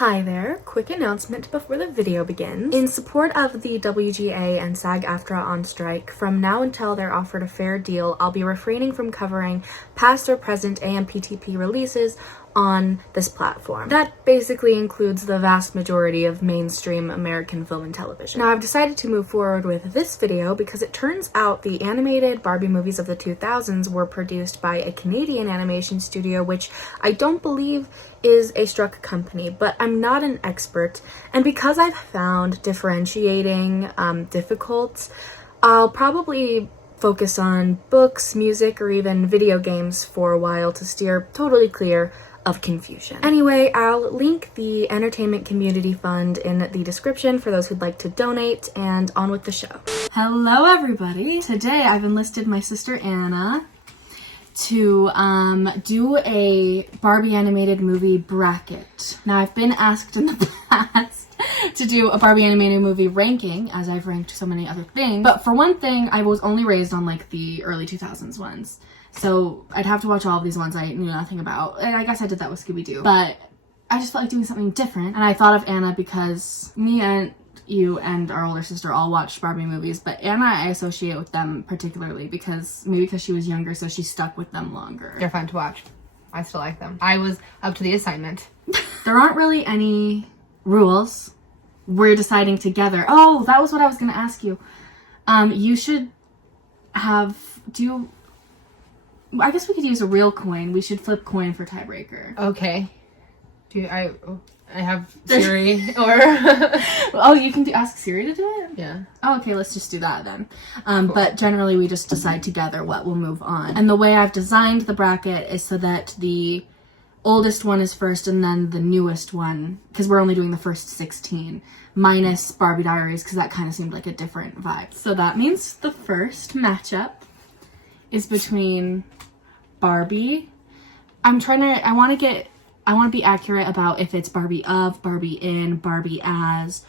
Hi there, quick announcement before the video begins. In support of the WGA and SAG-AFTRA on strike, from now until they're offered a fair deal, I'll be refraining from covering past or present AMPTP releases on this platform. That basically includes the vast majority of mainstream American film and television. Now, I've decided to move forward with this video because it turns out the animated Barbie movies of the 2000s were produced by a Canadian animation studio, which I don't believe is a struck company, but I'm not an expert, and because I've found differentiating difficult, I'll probably focus on books, music, or even video games for a while to steer totally clear of confusion. Anyway, I'll link the Entertainment Community Fund in the description for those who'd like to donate, and on with the show. Hello everybody! Today I've enlisted my sister Anna to do a Barbie animated movie bracket. Now, I've been asked in the past to do a Barbie animated movie ranking, as I've ranked so many other things, but for one thing, I was only raised on like the early 2000s ones. So I'd have to watch all of these ones I knew nothing about. And I guess I did that with Scooby-Doo. But I just felt like doing something different. And I thought of Anna because me and you and our older sister all watched Barbie movies. But Anna, I associate with them particularly because she was younger, so she stuck with them longer. They're fun to watch. I still like them. I was up to the assignment. There aren't really any rules. We're deciding together. Oh, that was what I was going to ask you. You should I guess we could use a real coin. We should flip coin for tiebreaker. Okay. I have Siri or oh, you can ask Siri to do it? Yeah. Oh, okay, let's just do that then. Cool. But generally we just decide together what will move on. And the way I've designed the bracket is so that the oldest one is first and then the newest one, because we're only doing the first 16, minus Barbie Diaries, because that kind of seemed like a different vibe. So that means the first matchup is between Barbie. I want to be accurate about if it's Barbie of, Barbie in, Barbie as,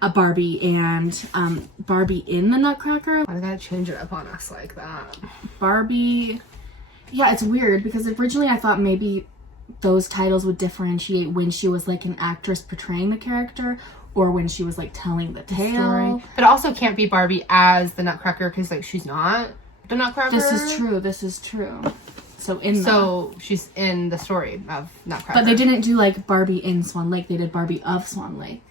a Barbie and, Barbie in the Nutcracker. Why they gotta change it up on us like that? Barbie, yeah, it's weird because originally I thought maybe those titles would differentiate when she was like an actress portraying the character or when she was like telling the tale. Story. But it also can't be Barbie as the Nutcracker because like she's not the Nutcracker. This is true. So she's in the story of Nutcracker. But they didn't do like Barbie in Swan Lake. They did Barbie of Swan Lake.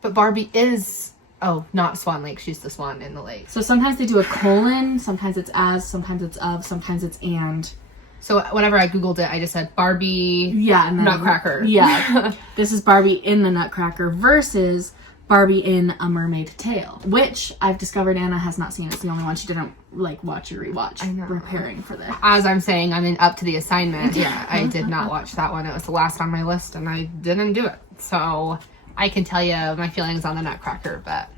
But Barbie is not Swan Lake. She's the swan in the lake. So sometimes they do a colon. Sometimes it's as. Sometimes it's of. Sometimes it's and. So whenever I googled it, I just said Barbie. Yeah, and then, Nutcracker. Yeah, this is Barbie in the Nutcracker versus Barbie in A Mermaid Tale, which I've discovered Anna has not seen. It's the only one she didn't like watch or rewatch. I know. Preparing for this. As I'm saying, I'm up to the assignment. Yeah, I did not watch that one. It was the last on my list, and I didn't do it. So I can tell you my feelings on the Nutcracker, but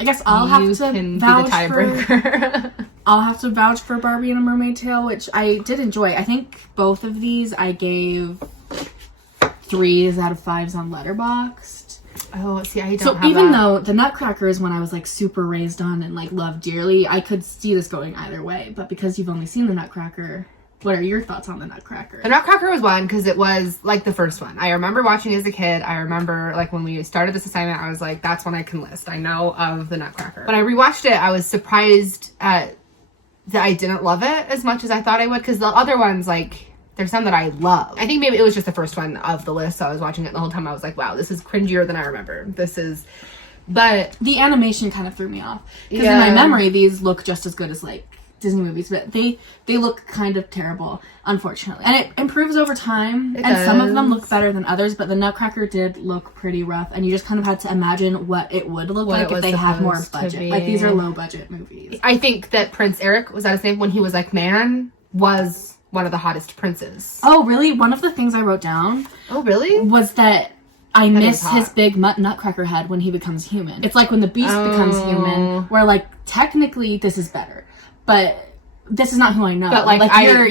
I guess I'll have to vouch tiebreaker. I'll have to vouch for Barbie in A Mermaid Tale, which I did enjoy. I think both of these I gave 3s out of 5s on letterboxd. Oh, see, I don't so have even that. though the Nutcracker is one I was like super raised on and like loved dearly, I could see this going either way. But because you've only seen the Nutcracker, what are your thoughts on the Nutcracker? The Nutcracker was one because it was like the first one. I remember watching it as a kid. I remember like when we started this assignment, I was like, that's one I can list. I know of the Nutcracker. When I rewatched it, I was surprised that I didn't love it as much as I thought I would, because the other ones, like, there's some that I love. I think maybe it was just the first one of the list, so I was watching it the whole time. I was like, wow, this is cringier than I remember. But the animation kind of threw me off. Because in my memory, these look just as good as, like, Disney movies, but they look kind of terrible, unfortunately. And it improves over time, some of them look better than others, but the Nutcracker did look pretty rough, and you just kind of had to imagine what it would look like if they had more budget. Like, these are low-budget movies. I think that Prince Eric, was that his name, when he was, like, man, was one of the hottest princes. Oh, really? One of the things I wrote down was that I miss his big Nutcracker head when he becomes human. It's like when the Beast becomes human, where, like, technically this is better. But this is not who I know. But, like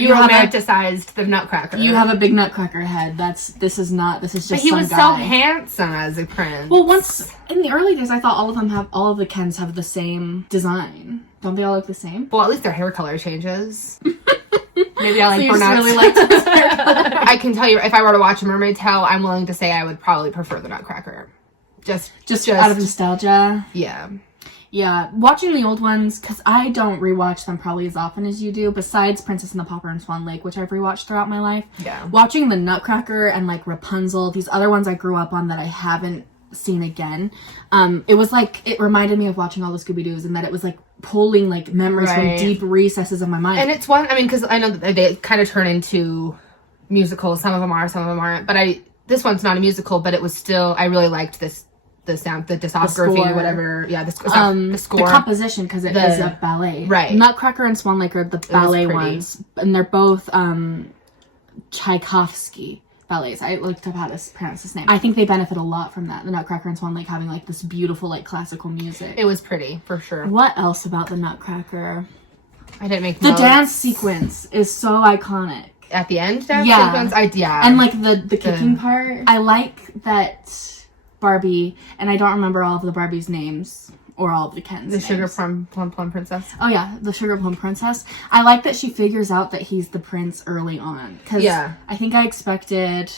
you romanticized the Nutcracker. You have a big Nutcracker head. This is just But he was so handsome as a prince. Well, once, in the early days, I thought all of the Kens have the same design. Don't they all look the same? Well, at least their hair color changes. Maybe I like So you for just nuts. really liked this part. I can tell you, if I were to watch A Mermaid's Tale, I'm willing to say I would probably prefer the Nutcracker. Just out of nostalgia. Yeah. Yeah, watching the old ones, because I don't rewatch them probably as often as you do, besides Princess and the Pauper and Swan Lake, which I've rewatched throughout my life. Yeah. Watching the Nutcracker and, like, Rapunzel, these other ones I grew up on that I haven't seen again, it was like, it reminded me of watching all the Scooby-Doos, and that it was, like, pulling, like, memories from deep recesses of my mind. And it's one, I mean, because I know that they kind of turn into musicals. Some of them are, some of them aren't. But this one's not a musical, but it was still, I really liked the sound, the discography, whatever. Yeah, the score. The composition, because it is a ballet. Right. Nutcracker and Swan Lake are the ballet ones. And they're both Tchaikovsky ballets. I looked up how to pronounce his name. I think they benefit a lot from that. The Nutcracker and Swan Lake having, like, this beautiful, like, classical music. It was pretty, for sure. What else about the Nutcracker? I didn't make the notes. dance sequence is so iconic. At the end dance sequence? And, like, the kicking part. I like that Barbie, and I don't remember all of the Barbies' names or all of the Ken's names. Sugar plum princess. Oh yeah, the Sugar Plum Princess. I like that she figures out that he's the prince early on, because I think I expected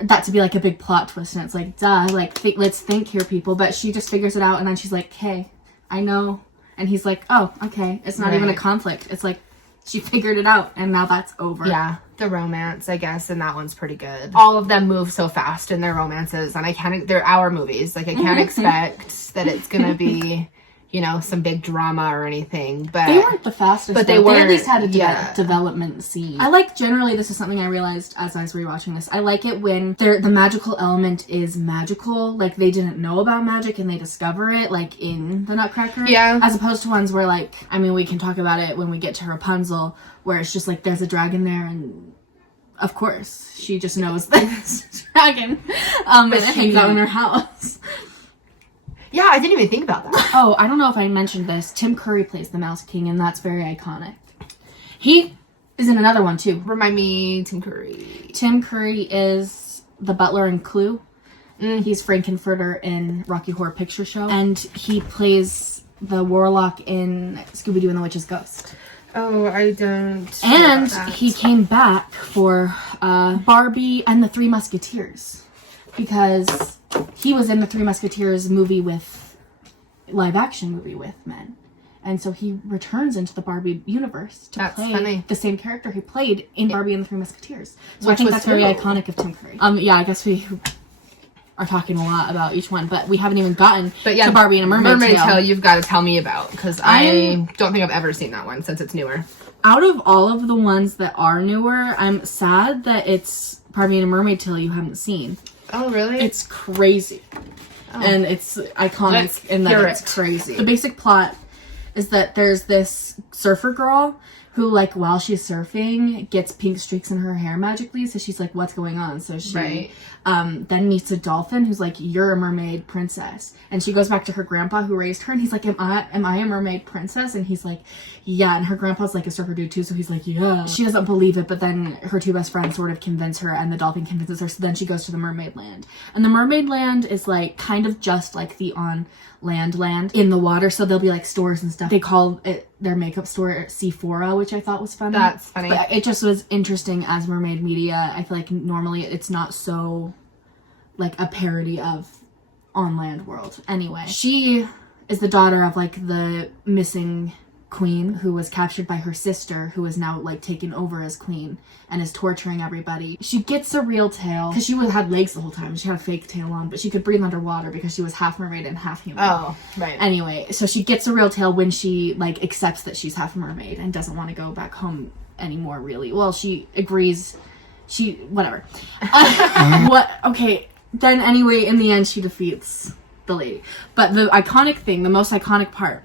that to be like a big plot twist, and it's like, duh, like let's think here, people. But she just figures it out, and then she's like, "Hey, I know," and he's like, "Oh, okay." It's not even a conflict. It's like she figured it out, and now that's over. Yeah, the romance, I guess, and that one's pretty good. All of them move so fast in their romances, and they're our movies. Like, I can't expect that it's gonna be, you know, some big drama or anything. But they weren't the fastest, but they at least had a yeah. development scene. I like, generally, this is something I realized as I was rewatching this, I like it when the magical element is magical, like they didn't know about magic and they discover it, like in the Nutcracker. Yeah. As opposed to ones where, like, I mean, we can talk about it when we get to Rapunzel, where it's just like there's a dragon there, and of course she just knows there's a dragon, and it hangs out in her house. Yeah, I didn't even think about that. Oh, I don't know if I mentioned this. Tim Curry plays the Mouse King, and that's very iconic. He is in another one, too. Remind me, Tim Curry. Tim Curry is the butler in Clue. He's Frankenfurter in Rocky Horror Picture Show. And he plays the warlock in Scooby-Doo and the Witch's Ghost. Oh, I don't. And he came back for Barbie and the Three Musketeers. Because he was in the Three Musketeers live action movie with men. And so he returns into the Barbie universe to play the same character he played in Barbie and the Three Musketeers. So I think that's very iconic of Tim Curry. Yeah, I guess we are talking a lot about each one, but we haven't even gotten to Barbie and a Mermaid's Tale. You've got to tell me about, because I don't think I've ever seen that one since it's newer. Out of all of the ones that are newer, I'm sad that it's Barbie and a Mermaid Tale you haven't seen. Oh, really? It's crazy. Oh. And it's iconic in that it's crazy. The basic plot is that there's this surfer girl who, like, while she's surfing, gets pink streaks in her hair magically. So she's like, what's going on? So she then meets a dolphin who's like, you're a mermaid princess. And she goes back to her grandpa who raised her, and he's like, am I a mermaid princess? And he's like, yeah. And her grandpa's like a surfer dude too, so he's like, yeah. She doesn't believe it, but then her two best friends sort of convince her, and the dolphin convinces her, so then she goes to the mermaid land. And the mermaid land is like kind of just like the on land in the water, so there'll be like stores and stuff. They call it their makeup store Sephora, which I thought was funny. That's funny. But it just was interesting as mermaid media. I feel like normally it's not so like a parody of on land world. Anyway, she is the daughter of like the missing queen who was captured by her sister, who is now like taken over as queen and is torturing everybody. She gets a real tail because she had legs the whole time. She had a fake tail on, but she could breathe underwater because she was half mermaid and half human. Oh, right. Anyway, so she gets a real tail when she like accepts that she's half mermaid and doesn't want to go back home anymore, really. Well, she agrees. Whatever. Okay. Then anyway, in the end, she defeats the lady. But the iconic thing, the most iconic part,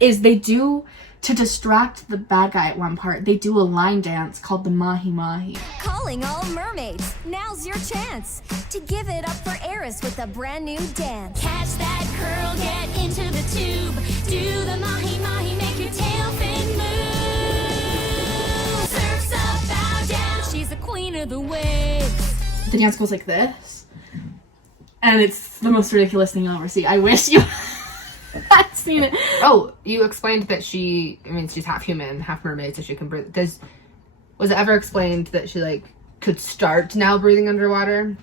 is they do, to distract the bad guy at one part, they do a line dance called the Mahi Mahi. Calling all mermaids, now's your chance to give it up for Eris with a brand new dance. Catch that curl, get into the tube, do the Mahi Mahi, make your tail fin move. Surf's up, bow down, she's the queen of the waves. The dance goes like this, and it's the most ridiculous thing you'll ever see. I wish you had seen it. Oh, you explained that she's half human, half mermaid, so she can breathe. Was it ever explained that she, like, could start now breathing underwater?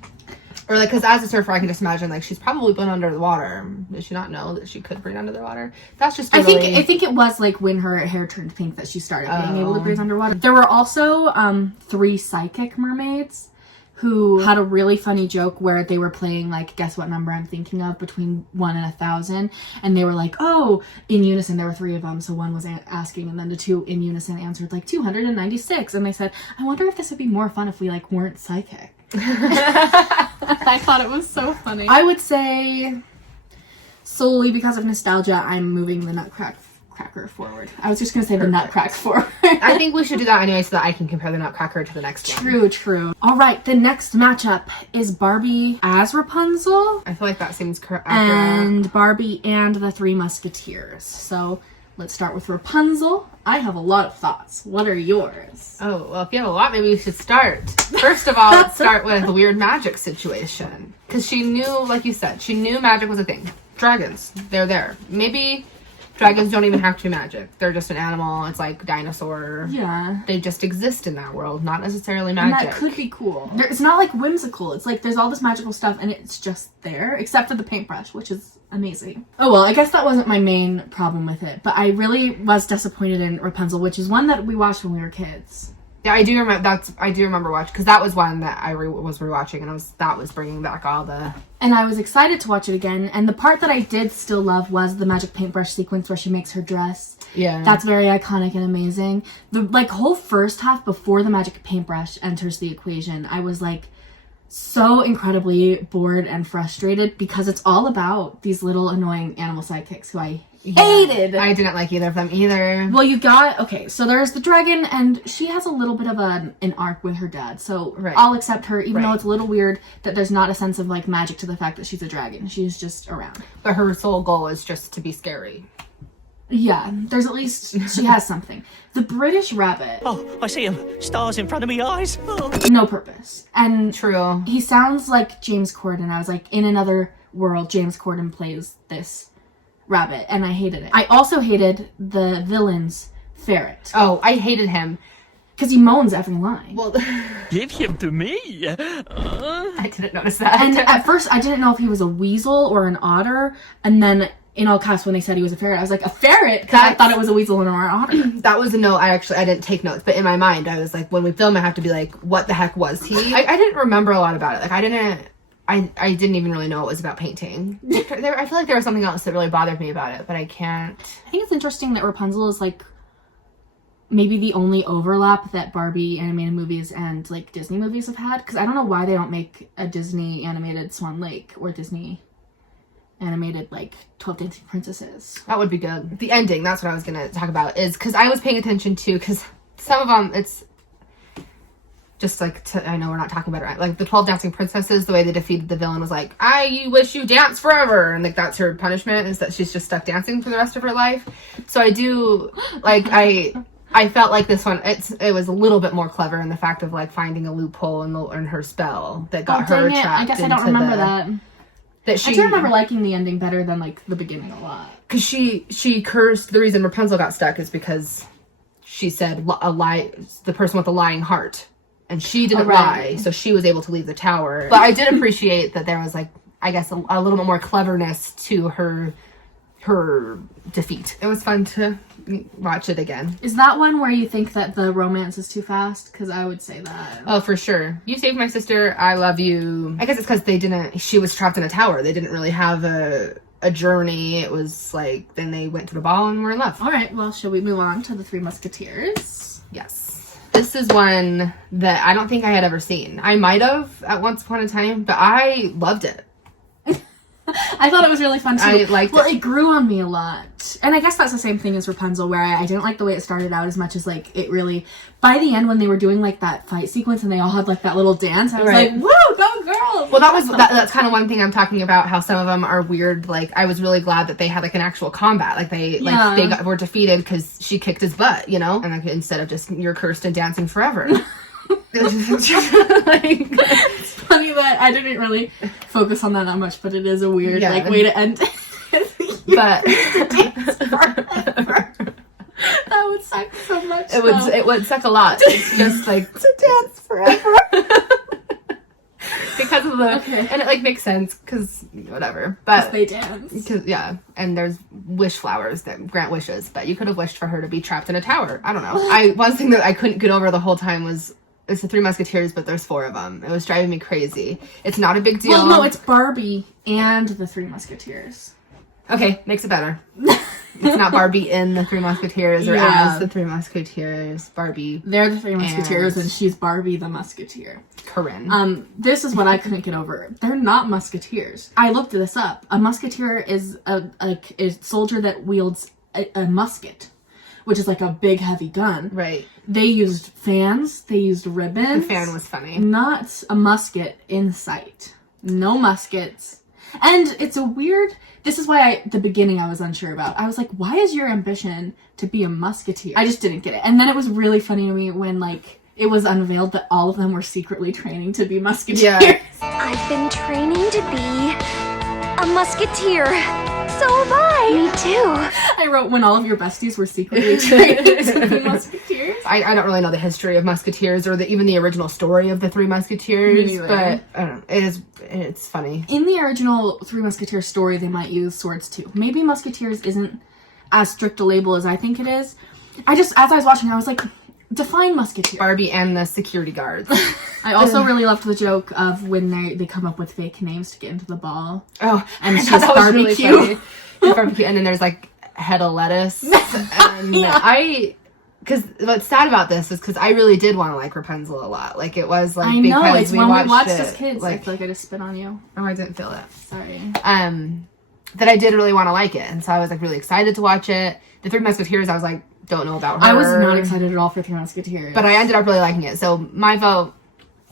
Or, like, because as a surfer, I can just imagine, like, she's probably been under the water. Did she not know that she could breathe under the water? That's just I think it was, like, when her hair turned pink that she started being able to breathe underwater. There were also 3 psychic mermaids who had a really funny joke where they were playing, like, guess what number I'm thinking of, between 1 and 1,000. And they were like, oh, in unison, there were 3 of them. So one was asking, and then the 2 in unison answered, like, 296. And they said, I wonder if this would be more fun if we, like, weren't psychic. I thought it was so funny. I would say, solely because of nostalgia, I'm moving the Nutcracker forward. I was just going to say the Nutcracker forward. I think we should do that anyway so that I can compare the Nutcracker to the next one. True. All right, the next matchup is Barbie as Rapunzel. I feel like that seems correct. And Barbie and the 3 Musketeers. So let's start with Rapunzel. I have a lot of thoughts. What are yours? Oh, well, if you have a lot, maybe we should start. First of all, let's start with the weird magic situation. Because she knew, like you said, she knew magic was a thing. Dragons, they're there. Maybe dragons don't even have to be magic. They're just an animal. It's like dinosaur. Yeah. They just exist in that world, not necessarily magic. And that could be cool. It's not like whimsical. It's like there's all this magical stuff and it's just there, except for the paintbrush, which is amazing. Oh well, I guess that wasn't my main problem with it, but I really was disappointed in Rapunzel, which is one that we watched when we were kids. Yeah, I do remember watching, because that was one that I was rewatching, and that was bringing back all the... And I was excited to watch it again, and the part that I did still love was the magic paintbrush sequence where she makes her dress. Yeah. That's very iconic and amazing. The, like, whole first half before the magic paintbrush enters the equation, I was, like, so incredibly bored and frustrated because it's all about these little annoying animal sidekicks who I hated. I didn't like either of them either. Well, okay, so there's the dragon, and she has a little bit of an arc with her dad, so right. I'll accept her, even though it's a little weird that there's not a sense of, like, magic to the fact that she's a dragon. She's just around. But her sole goal is just to be scary. Yeah, there's at least, she has something. The British rabbit. Oh, I see him. Stars in front of me eyes. Oh. No purpose. And true. He sounds like James Corden. I was like, in another world, James Corden plays this rabbit, and I hated it. I also hated the villain's ferret. Oh, I hated him. Because he moans every line. Well, give him to me. I didn't notice that. And at first, I didn't know if he was a weasel or an otter, and then in all caps, when they said he was a ferret, I was like, a ferret? Because I thought it was a weasel and an otter. That was a note. I didn't take notes, but in my mind, I was like, when we film, I have to be like, what the heck was he? I didn't remember a lot about it. Like, I didn't even really know it was about painting. I feel like there was something else that really bothered me about it, but I can't. I think it's interesting that Rapunzel is, like, maybe the only overlap that Barbie animated movies and, like, Disney movies have had. Because I don't know why they don't make a Disney animated Swan Lake or Disney animated, like, 12 Dancing Princesses. That would be good. The ending, that's what I was going to talk about, is because I was paying attention to, because some of them, it's just like, I know we're not talking about it right. Like, the 12 Dancing Princesses, the way they defeated the villain was like, I wish you dance forever. And, like, that's her punishment, is that she's just stuck dancing for the rest of her life. So I do, like, I felt like this one, it was a little bit more clever in the fact of, like, finding a loophole in her spell that got her trapped. I guess I don't remember that. I do remember liking the ending better than, like, the beginning a lot. Because she cursed, the reason Rapunzel got stuck is because she said a lie, the person with the lying heart. And she didn't lie, so she was able to leave the tower. But I did appreciate that there was, like, I guess a little bit more cleverness to her defeat. It was fun to watch it again. Is that one where you think that the romance is too fast? Because I would say that. Oh, for sure. You saved my sister. I love you. I guess it's because she was trapped in a tower. They didn't really have a journey. It was like, then they went to the ball and were in love. All right, well, shall we move on to the Three Musketeers? Yes. This is one that I don't think I had ever seen. I might have at once upon a time, but I loved it. I thought it was really fun too. I liked it. Well, it grew on me a lot. And I guess that's the same thing as Rapunzel, where I didn't like the way it started out as much as, like, it really, by the end when they were doing, like, that fight sequence and they all had, like, that little dance, I was like, woo, go girls! Well, that's kind of one thing I'm talking about, how some of them are weird. Like, I was really glad that they had, like, an actual combat. Like, they were defeated because she kicked his butt, you know? And, like, instead of just, you're cursed and dancing forever. It's funny that I didn't really focus on that much, but it is a weird way to end it. But That would suck so much. it would suck a lot. It's just like to dance forever. because of the and it like makes sense because whatever. But They dance. because and there's wish flowers that grant wishes, but you could have wished for her to be trapped in a tower. I don't know. One thing that I couldn't get over the whole time was it's the Three Musketeers, but there's 4 of them. It was driving me crazy. It's not a big deal. Well, no, it's Barbie and the Three Musketeers. Okay, makes it better. It's not Barbie in the Three Musketeers or as the Three Musketeers. Barbie. They're the Three Musketeers, and she's Barbie the Musketeer. Corinne. This is what I couldn't get over. They're not musketeers. I looked this up. A musketeer is a soldier that wields a musket, which is like a big heavy gun. Right. They used fans. They used ribbons. The fan was funny. Not a musket in sight. No muskets. And it's a weird... This is why the beginning I was unsure about. I was like, why is your ambition to be a musketeer? I just didn't get it. And then it was really funny to me when, like, it was unveiled that all of them were secretly training to be musketeers. Yeah. I've been training to be a musketeer. So have I. Me too. I wrote when all of your besties were secretly training to be musketeers. I don't really know the history of Musketeers or even the original story of the Three Musketeers, Me neither. but I don't know. It's funny. In the original Three Musketeers story, they might use swords too. Maybe Musketeers isn't as strict a label as I think it is. As I was watching, I was like, define Musketeer. Barbie and the security guards. I also really loved the joke of when they come up with fake names to get into the ball. Oh, And I it's thought just that was really barbecue. funny. Barbecue, and then there's like head of lettuce. And because what's sad about this is because I really did want to like Rapunzel a lot. Like it was like I know, because it's when we watched it, as kids. Like, I feel like I just spit on you. oh, I didn't feel it. Sorry. That I did really want to like it, and so I was like really excited to watch it. The Three Musketeers, I was like, don't know about her. I was not excited at all for Three Musketeers. But I ended up really liking it. So my vote,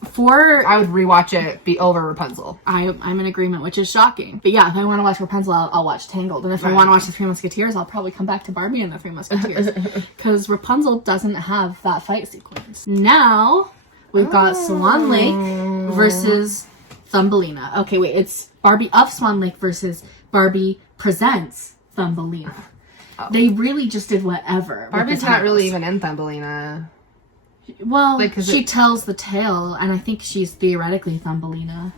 I would rewatch it over Rapunzel. I'm in agreement, which is shocking. But yeah, if I want to watch Rapunzel, I'll watch Tangled. And if I want to watch the Three Musketeers, I'll probably come back to Barbie and the Three Musketeers. Because Rapunzel doesn't have that fight sequence. Now, we've got Swan Lake versus Thumbelina. Okay, wait, it's Barbie of Swan Lake versus Barbie Presents Thumbelina. Oh. They really just did whatever. Barbie's not really even in Thumbelina. Well, like, she tells the tale, and I think she's theoretically Thumbelina.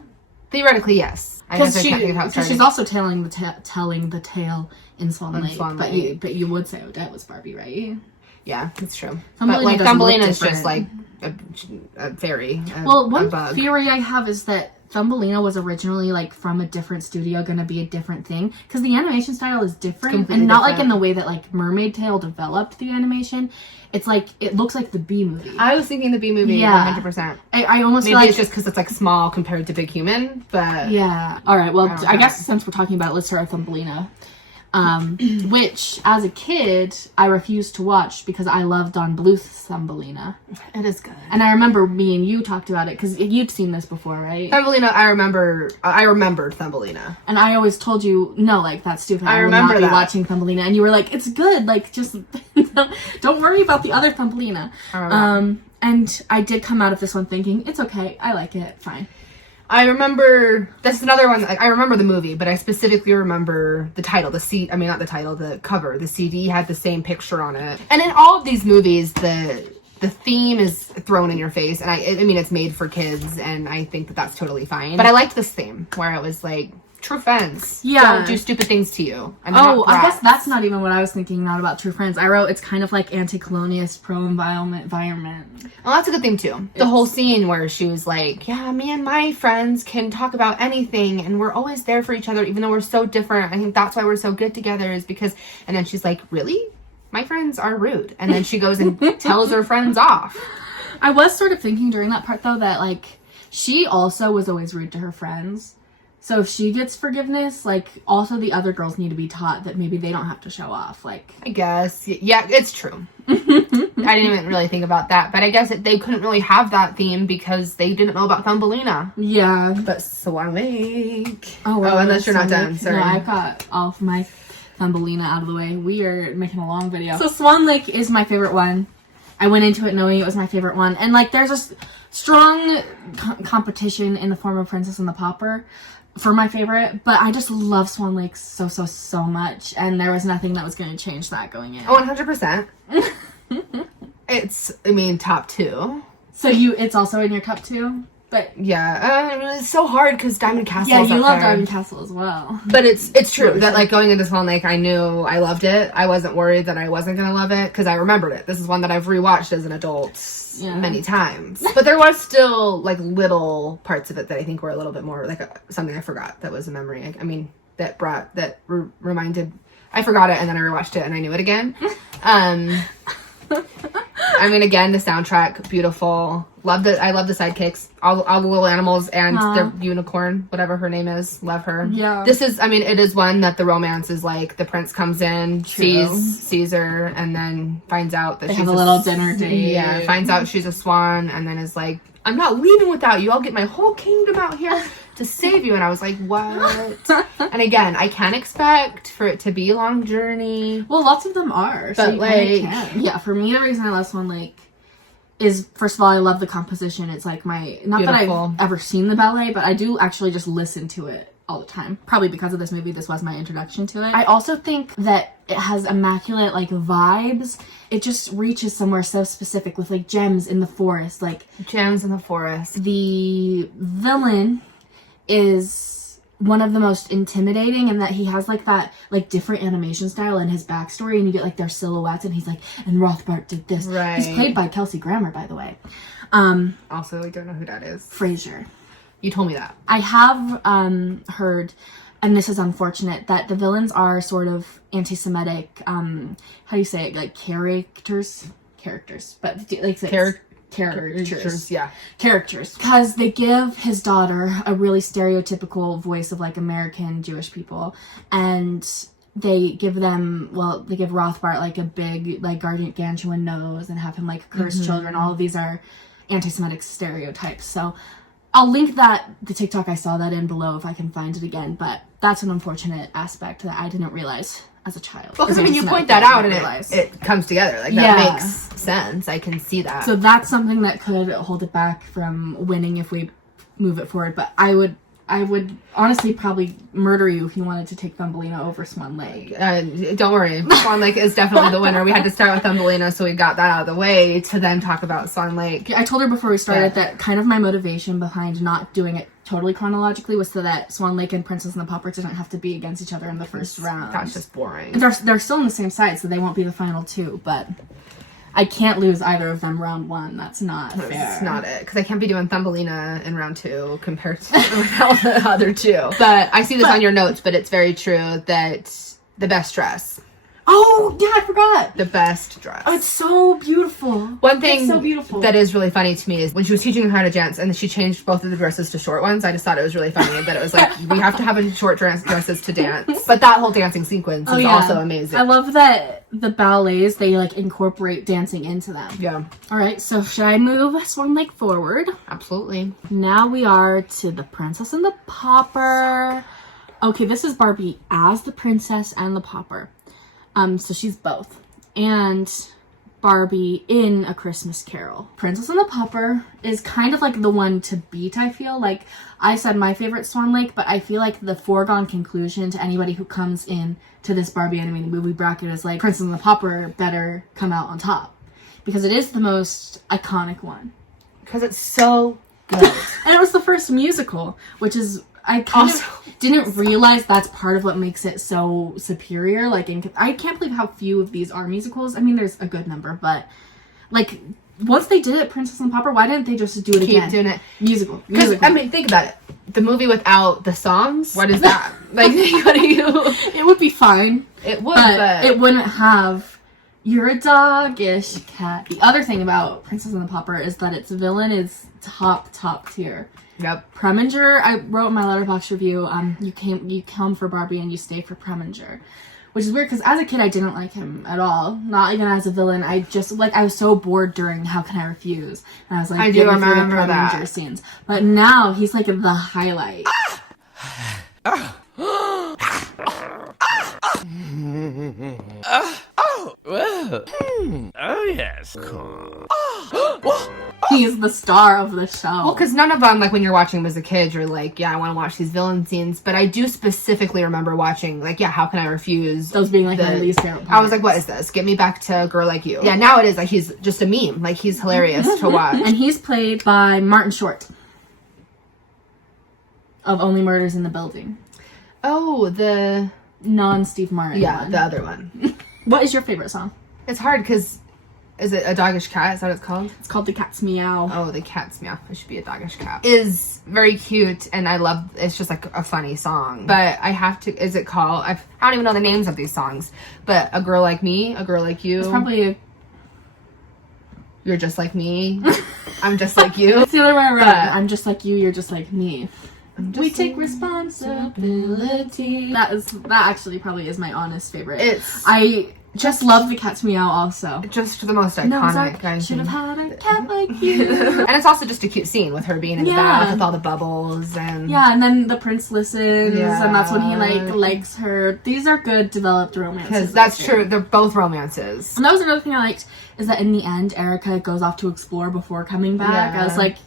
Theoretically, yes. Because she's also telling the tale in Swan Lake. But you would say Odette was Barbie, right? Yeah, that's true. Thumbelina, but like Thumbelina is just like a fairy. One theory I have is that Thumbelina was originally like from a different studio, gonna be a different thing because the animation style is different and not like in the way that like Mermaid Tale developed the animation. It's like it looks like the Bee Movie. I was thinking the Bee Movie, 100%. I almost maybe feel like it's just because it's like small compared to Big Human, but yeah. All right, well, I guess since we're talking about it, let's start with Thumbelina. Which, as a kid, I refused to watch because I loved Don Bluth's Thumbelina. It is good. And I remember me and you talked about it because you'd seen this before, right? Thumbelina, I remembered Thumbelina. And I always told you, no, like, that's stupid. I remember will not be watching Thumbelina. And you were like, it's good. Like, just don't worry about the other Thumbelina. And I did come out of this one thinking, it's okay. I like it. Fine. I remember, that's another one, like, I remember the movie, but I specifically remember the title, the cover. The CD had the same picture on it. And in all of these movies, the theme is thrown in your face, and I mean, it's made for kids, and I think that that's totally fine. But I liked this theme, where it was like, true friends. Yeah. Don't do stupid things to you. And I guess that's not even what I was thinking, not about true friends. I wrote, it's kind of like anti-colonialist, pro-environment. Well, that's a good thing, too. The whole scene where she was like, yeah, me and my friends can talk about anything, and we're always there for each other, even though we're so different. I think that's why we're so good together, is because... And then she's like, really? My friends are rude. And then she goes and tells her friends off. I was sort of thinking during that part, though, that, like, she also was always rude to her friends. So if she gets forgiveness, like, also the other girls need to be taught that maybe they don't have to show off. Like, I guess. Yeah, it's true. I didn't even really think about that. But I guess they couldn't really have that theme because they didn't know about Thumbelina. Yeah. But Swan Lake. Oh, unless you're not done. Sorry. No, I got all of my Thumbelina out of the way. We are making a long video. So Swan Lake is my favorite one. I went into it knowing it was my favorite one. And, like, there's a strong competition in the form of Princess and the Pauper. for my favorite, but I just love Swan Lake so much, and there was nothing that was going to change that going in. Oh, 100%. It's, I mean, top 2. So it's also in your top 2? But yeah, it's so hard because Diamond Castle. Yeah, you love Diamond Castle as well. But it's true that like going into Swan Lake, I knew I loved it. I wasn't worried that I wasn't gonna love it because I remembered it. This is one that I've rewatched as an adult many times. But there was still like little parts of it that I think were a little bit more like something I forgot that was a memory. I mean, that reminded. I forgot it and then I rewatched it and I knew it again. I mean, again, the soundtrack, beautiful. I love the sidekicks, all the little animals and their unicorn, whatever her name is. Love her. Yeah. This is, I mean, it is one that the romance is like the prince comes in, sees her, and then finds out that they she's have a little dinner date. Yeah, finds out she's a swan, and then is like, I'm not leaving without you. I'll get my whole kingdom out here to save you. And I was like, what? And again, I can't expect for it to be a long journey. Well, lots of them are. But so you like, can. Yeah, for me, the reason I love Swan Lake is, first of all, I love the composition. It's like not beautiful. That I've ever seen the ballet, but I do actually just listen to it all the time. Probably because of this movie, this was my introduction to it. I also think that it has immaculate like vibes. It just reaches somewhere so specific with like gems in the forest. Like gems in the forest. The villain is one of the most intimidating, and that he has like that like different animation style in his backstory, and you get like their silhouettes, and he's like, and Rothbart did this. Right. He's played by Kelsey Grammer, by the way. Also, I don't know who that is. Frasier. You told me that. I have heard, and this is unfortunate, that the villains are sort of anti-Semitic, how do you say it, like characters, but like characters, yeah, characters, because they give his daughter a really stereotypical voice of like American Jewish people, and they give Rothbart like a big like gargantuan nose and have him like curse children. All of these are anti-Semitic stereotypes. So I'll link the TikTok I saw that in below if I can find it again, but that's an unfortunate aspect that I didn't realize as a child. Well, because I mean, you point that out and it comes together. Like, that makes sense. I can see that. So that's something that could hold it back from winning if we move it forward, but I would honestly probably murder you if you wanted to take Thumbelina over Swan Lake. Don't worry. Swan Lake is definitely the winner. We had to start with Thumbelina, so we got that out of the way to then talk about Swan Lake. I told her before we started that kind of my motivation behind not doing it totally chronologically was so that Swan Lake and Princess and the Pauper didn't have to be against each other in the first round. That's just boring. They're still on the same side, so they won't be the final two, but I can't lose either of them round 1. That's not fair. That's not it. Because I can't be doing Thumbelina in round 2 compared to the other two. But I see this on your notes, but it's very true that the best dress. Oh, yeah, I forgot. The best dress. Oh, it's so beautiful. One thing so beautiful. that is really funny to me is when she was teaching her how to dance and she changed both of the dresses to short ones, I just thought it was really funny that it was like, we have to have a short dresses to dance. But that whole dancing sequence is also amazing. I love that the ballets, they like incorporate dancing into them. Yeah. All right, so should I move Swan Lake forward? Absolutely. Now we are to the Princess and the Pauper. Okay, this is Barbie as the princess and the pauper. So she's both. And Barbie in A Christmas Carol. Princess and the Pauper is kind of like the one to beat, I feel. Like, I said my favorite Swan Lake, but I feel like the foregone conclusion to anybody who comes in to this Barbie animated movie bracket is like, Princess and the Pauper better come out on top. Because it is the most iconic one. Because it's so good. And it was the first musical, which is... I kind of didn't realize that's part of what makes it so superior. Like, I can't believe how few of these are musicals. I mean, there's a good number, but like, once they did it, Princess and the Pauper, why didn't they just do it again? Keep doing it. Musical. I mean, think about it. The movie without the songs, what is that? Like, what do you... It would be fine. It would, but... it wouldn't have, you're a doggish cat. The other thing about Princess and the Pauper is that its villain is top tier. Yep. Preminger, I wrote in my letterboxd review, you come for Barbie and you stay for Preminger. Which is weird, because as a kid, I didn't like him at all. Not even as a villain. I just, like, I was so bored during How Can I Refuse? And I was like, I do remember the Preminger scenes. But now, he's like the highlight. Oh, yes. Cool. He's the star of the show. Well, because none of them, like, when you're watching them as a kid, you're like, yeah, I want to watch these villain scenes. But I do specifically remember watching, like, yeah, how can I refuse? Those being, like, my least favorite parts. I was like, what is this? Get me back to Girl Like You. Yeah, now it is, like, he's just a meme. Like, he's hilarious to watch. And he's played by Martin Short of Only Murders in the Building. Oh, the... Non-Steve Martin one. The other one. What is your favorite song? It's hard, because... Is it A Doggish Cat? Is that what it's called? It's called The Cat's Meow. Oh, The Cat's Meow. It should be A Doggish Cat. Is very cute, and I love... It's just, like, a funny song. But I have to... Is it called... I don't even know the names of these songs. But A Girl Like Me, A Girl Like You. It's probably a... You're Just Like Me. I'm Just Like You. It's the other way around. I'm just like you, you're just like me. We Just take responsibility. That actually probably is my honest favorite. I just love The Cat's Meow also. Just the most iconic. I should have had a cat like you. And it's also just a cute scene with her being in the bath with all the bubbles and... Yeah, and then the prince listens, and that's when he, like, likes her. These are good developed romances. Because that's true. They're both romances. And that was another thing I liked, is that in the end, Erica goes off to explore before coming back. Yeah. I was like,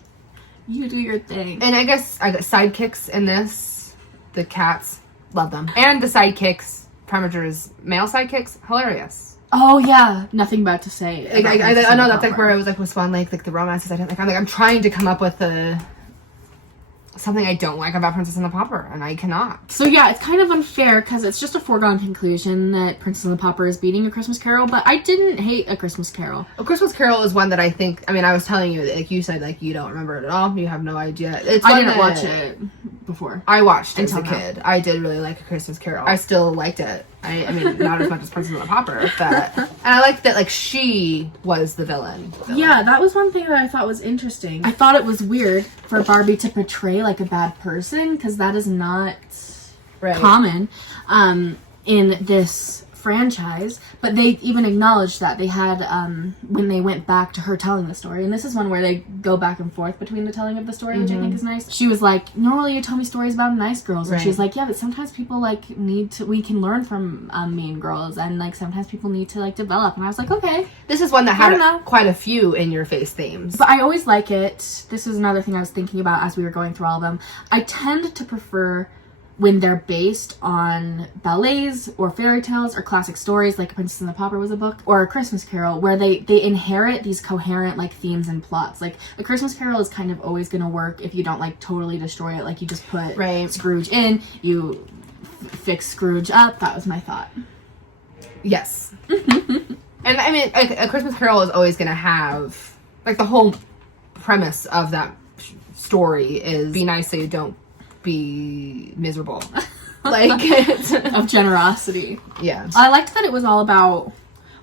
you do your thing. And I guess I got sidekicks in this. The cats, love them. And the sidekicks, Premager's male sidekicks, hilarious. Oh yeah, nothing bad to say. I know that's like where I was like with Swan Lake, like the romances I didn't like. I'm trying to come up with something I don't like about Princess and the Pauper, and I cannot. So yeah, it's kind of unfair because it's just a foregone conclusion that Princess and the Pauper is beating A Christmas Carol, but I didn't hate A Christmas Carol. A Christmas Carol is one that I think, I mean, I was telling you, like you said, like you don't remember it at all, you have no idea. I didn't watch it before. I watched it as a Until now. kid. I did really like A Christmas Carol. I still liked it. I mean, not as much as Princess and the Pauper, but... And I liked that, like, she was the villain. Yeah, that was one thing that I thought was interesting. I thought it was weird for Barbie to portray, like, a bad person, because that is not common in this franchise. But they even acknowledged that. They had, when they went back to her telling the story, and this is one where they go back and forth between the telling of the story, which I think is nice. She was like, normally you tell me stories about nice girls. And she's like, yeah, but sometimes people, like, we can learn from mean girls, and, like, sometimes people need to, like, develop. And I was like, okay. This is one that had quite a few in-your-face themes. But I always like it. This is another thing I was thinking about as we were going through all of them. I tend to prefer when they're based on ballets or fairy tales or classic stories, like Princess and the Pauper was a book, or A Christmas Carol, where they inherit these coherent, like, themes and plots. Like, A Christmas Carol is kind of always going to work if you don't, like, totally destroy it. Like, you just put Scrooge in, you fix Scrooge up. That was my thought. Yes. And, I mean, A Christmas Carol is always going to have, like, the whole premise of that story is be nice so you don't be miserable. Like, of generosity. Yeah. I liked that it was all about,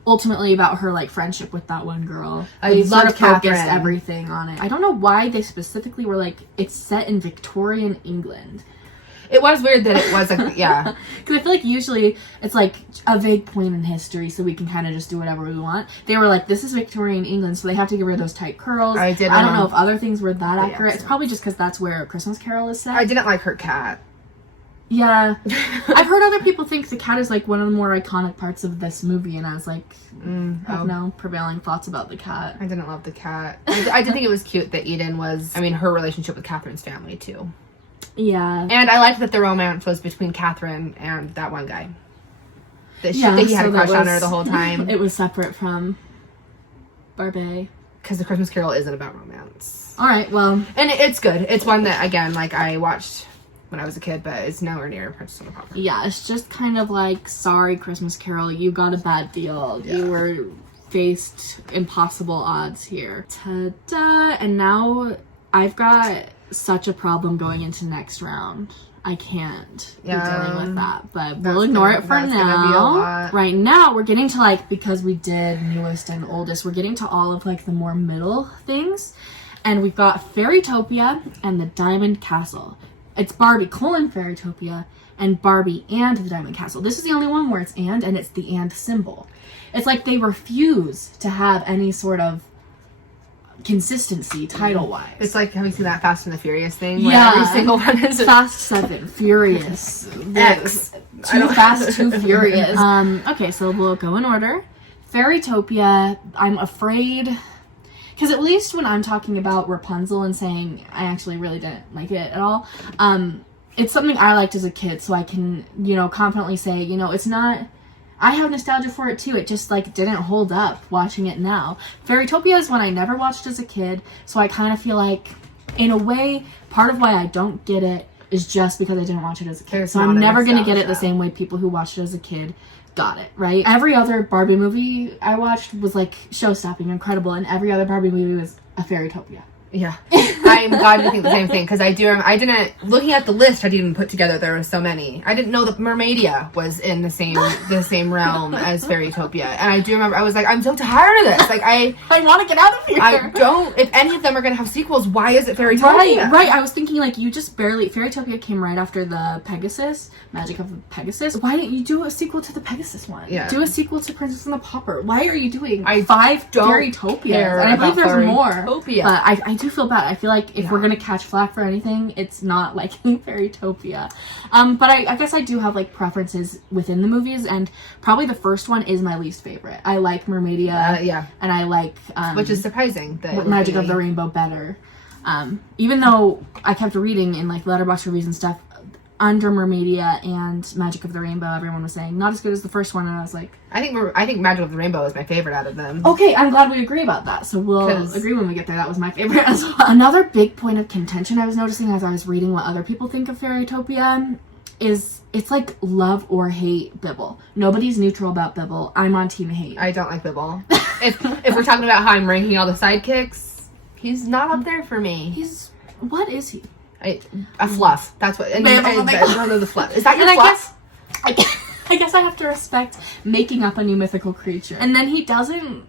ultimately about her, like, friendship with that one girl. I Sort loved of focused Catherine. everything on it. I don't know why they specifically were like, it's set in Victorian England. It was weird that it was, like, yeah. Because I feel like usually it's like a vague point in history, so we can kind of just do whatever we want. They were like, this is Victorian England, so they have to get rid of those tight curls. I don't know if other things were that accurate. It's probably just because that's where A Christmas Carol is set. I didn't like her cat. Yeah. I've heard other people think the cat is, like, one of the more iconic parts of this movie, and I was like, I have no prevailing thoughts about the cat. I didn't love the cat. I did think it was cute that Eden was, I mean, her relationship with Catherine's family, too. Yeah. And I liked that the romance was between Catherine and that one guy. That he had a crush on her the whole time. It was separate from Barbie. Because A Christmas Carol isn't about romance. Alright, well. And it's good. It's one that, again, like, I watched when I was a kid, but it's nowhere near Princess and the Pauper. Yeah, it's just kind of like, sorry, Christmas Carol, you got a bad deal. Yeah. You were faced impossible odds here. Ta-da! And now I've got such a problem going into next round. I can't be dealing with that, but we'll ignore it for now. Right now, we're getting to, like, because we did newest and oldest, we're getting to all of, like, the more middle things. And we've got Fairytopia and the Diamond Castle. It's Barbie : Fairytopia and Barbie and the Diamond Castle. This is the only one where it's and it's the and symbol. It's like they refuse to have any sort of consistency title-wise. It's like, have you seen that Fast and the Furious thing? Yeah. Where every single one is Fast 7, Furious. X. Too Fast, Too Furious. Okay, so we'll go in order. Fairytopia, I'm afraid because at least when I'm talking about Rapunzel and saying I actually really didn't like it at all, it's something I liked as a kid, so I can, you know, confidently say, you know, it's not, I have nostalgia for it too, it just, like, didn't hold up watching it now. Fairytopia is one I never watched as a kid, so I kind of feel like, in a way, part of why I don't get it is just because I didn't watch it as a kid. So I'm never going to get it the same way people who watched it as a kid got it, right? Every other Barbie movie I watched was, like, show-stopping, incredible, and every other Barbie movie was a Fairytopia. Yeah. I'm glad you think the same thing, because I didn't, looking at the list I didn't even put together, there were so many. I didn't know that Mermaidia was in the same realm as Fairytopia. And I do remember, I was like, I'm so tired of this. Like, I want to get out of here. I don't, if any of them are going to have sequels, why is it Fairytopia? Right. I was thinking, like, you just barely, Fairytopia came right after the Pegasus, Magic of the Pegasus. Why didn't you do a sequel to the Pegasus one? Yeah. Do a sequel to Princess and the Pauper. Why are you doing 5 Fairytopias? And I believe there's more. Fairytopia. But I do feel bad. I feel like if we're going to catch flack for anything, it's not liking Fairytopia. But I guess I do have, like, preferences within the movies, and probably the first one is my least favorite. I like Mermaidia. Yeah. And I like... which is surprising. Magic of the Rainbow better. Even though I kept reading in, like, letterboxd reviews and stuff, under Mermaidia and Magic of the Rainbow, everyone was saying not as good as the first one, and I was like, I think Magic of the Rainbow is my favorite out of them. Okay, I'm glad we agree about that. So we'll agree when we get there. That was my favorite as well. Another big point of contention I was noticing as I was reading what other people think of Fairytopia is it's like love or hate Bibble. Nobody's neutral about Bibble. I'm on team hate. I don't like Bibble. if we're talking about how I'm ranking all the sidekicks, he's not up there for me. What is he? A fluff. That's what. And I don't know the fluff. Is that your fluff? I guess I have to respect making up a new mythical creature. And then he doesn't.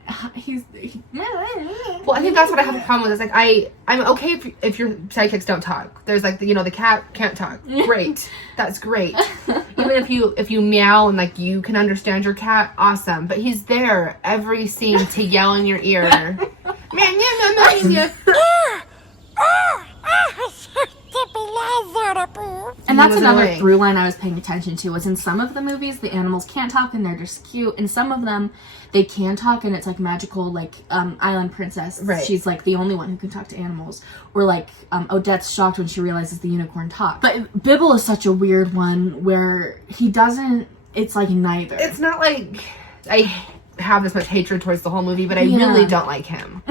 Well, I think that's what I have a problem with. It's like I'm okay if your sidekicks don't talk. There's like the cat can't talk. Great, that's great. Even if you meow and like you can understand your cat, awesome. But he's there every scene to yell in your ear. And that's another through line I was paying attention to, was in some of the movies the animals can't talk and they're just cute. In some of them they can talk and it's like magical, like Island Princess. Right. She's like the only one who can talk to animals. Or like Odette's shocked when she realizes the unicorn talks. But Bibble is such a weird one where he doesn't, it's like neither. It's not like I have this much hatred towards the whole movie, but I really don't like him.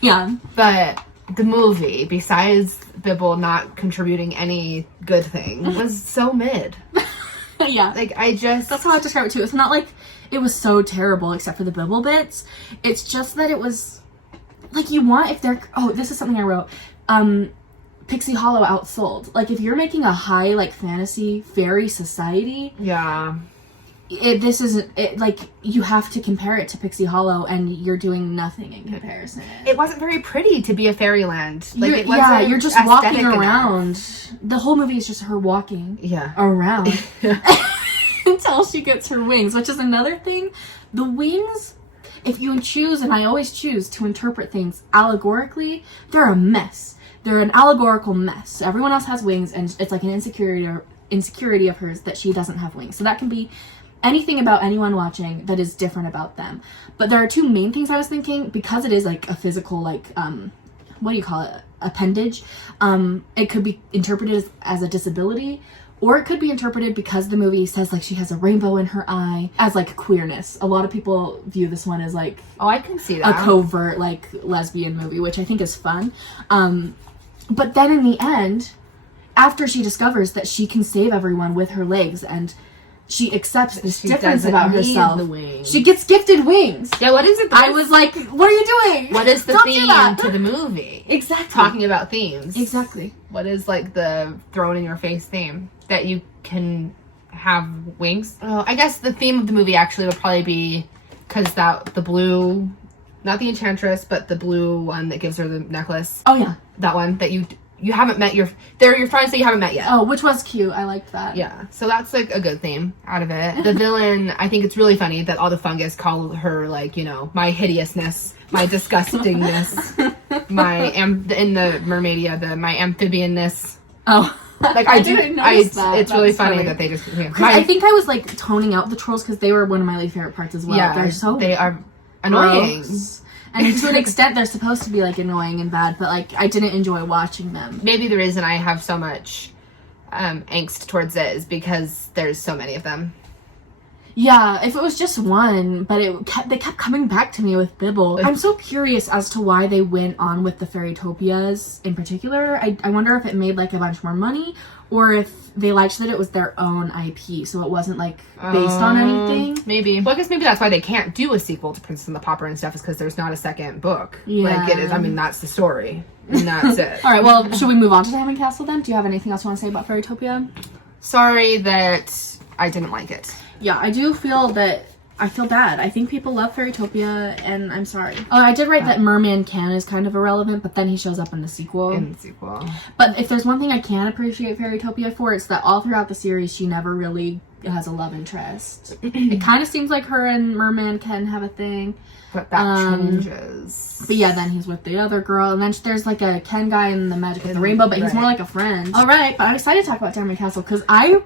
Yeah. But the movie, besides Bibble not contributing any good thing, was so mid. Yeah. Like, that's how I describe it too. It's not like it was so terrible except for the Bibble bits. It's just that it was, like, you want, if they're, this is something I wrote, Pixie Hollow outsold. Like, if you're making a high, like, fantasy fairy society. Yeah. This isn't, like, you have to compare it to Pixie Hollow, and you're doing nothing in comparison. It wasn't very pretty to be a fairyland. Like, you're just walking around. The whole movie is just her walking around until she gets her wings, which is another thing. The wings, if you choose, and I always choose to interpret things allegorically, they're a mess. They're an allegorical mess. Everyone else has wings, and it's like an insecurity of hers that she doesn't have wings. So that can be anything about anyone watching that is different about them. But there are two main things I was thinking, because it is like a physical, like, what do you call it? Appendage. It could be interpreted as a disability, or it could be interpreted because the movie says like she has a rainbow in her eye as like queerness. A lot of people view this one as like, I can see that, a covert like lesbian movie, which I think is fun. But then in the end, after she discovers that she can save everyone with her legs, and she accepts this difference about herself, she gets gifted wings. Yeah, what is it? I was like, what are you doing? What is the theme to the movie? Exactly. Talking about themes. Exactly. What is like the thrown in your face theme? That you can have wings? Oh, I guess the theme of the movie actually would probably be, because the blue, not the Enchantress, but the blue one that gives her the necklace. Oh yeah. That one that you haven't met they're your friends that you haven't met yet. Oh, which was cute. I liked that. Yeah. So that's like a good theme out of it. The villain, I think it's really funny that all the fungus call her like, my hideousness, my disgustingness, in the Mermaidia, my amphibianness. Oh. Like I didn't notice that. It's really funny that they just. I think I was like toning out the trolls because they were one of my least favorite parts as well. Yeah, they annoying. gross. And to an extent, they're supposed to be like annoying and bad, but like I didn't enjoy watching them. Maybe the reason I have so much angst towards it is because there's so many of them. Yeah, if it was just one, but they kept coming back to me with Bibble. I'm so curious as to why they went on with the Fairytopias in particular. I wonder if it made like a bunch more money, or if they liked that it was their own IP, so it wasn't like based on anything. Maybe. Well, I guess maybe that's why they can't do a sequel to Princess and the Pauper and stuff, is because there's not a second book. Yeah. Like it is. I mean, that's the story, and that's it. All right, well, should we move on to Diamond Castle then? Do you have anything else you want to say about Fairytopia? Sorry that I didn't like it. Yeah, I do feel that I feel bad. I think people love Fairytopia, and I'm sorry. Oh, I did write that Merman Can is kind of irrelevant, but then he shows up in the sequel. But if there's one thing I can appreciate Fairytopia for, it's that all throughout the series, she never really has a love interest. It kind of seems like her and Merman Can have a thing. But that changes. But yeah, then he's with the other girl, and then there's like a Ken guy in the Magic of the Rainbow, but he's more like a friend. All right, but I'm excited to talk about Diamond Castle, because I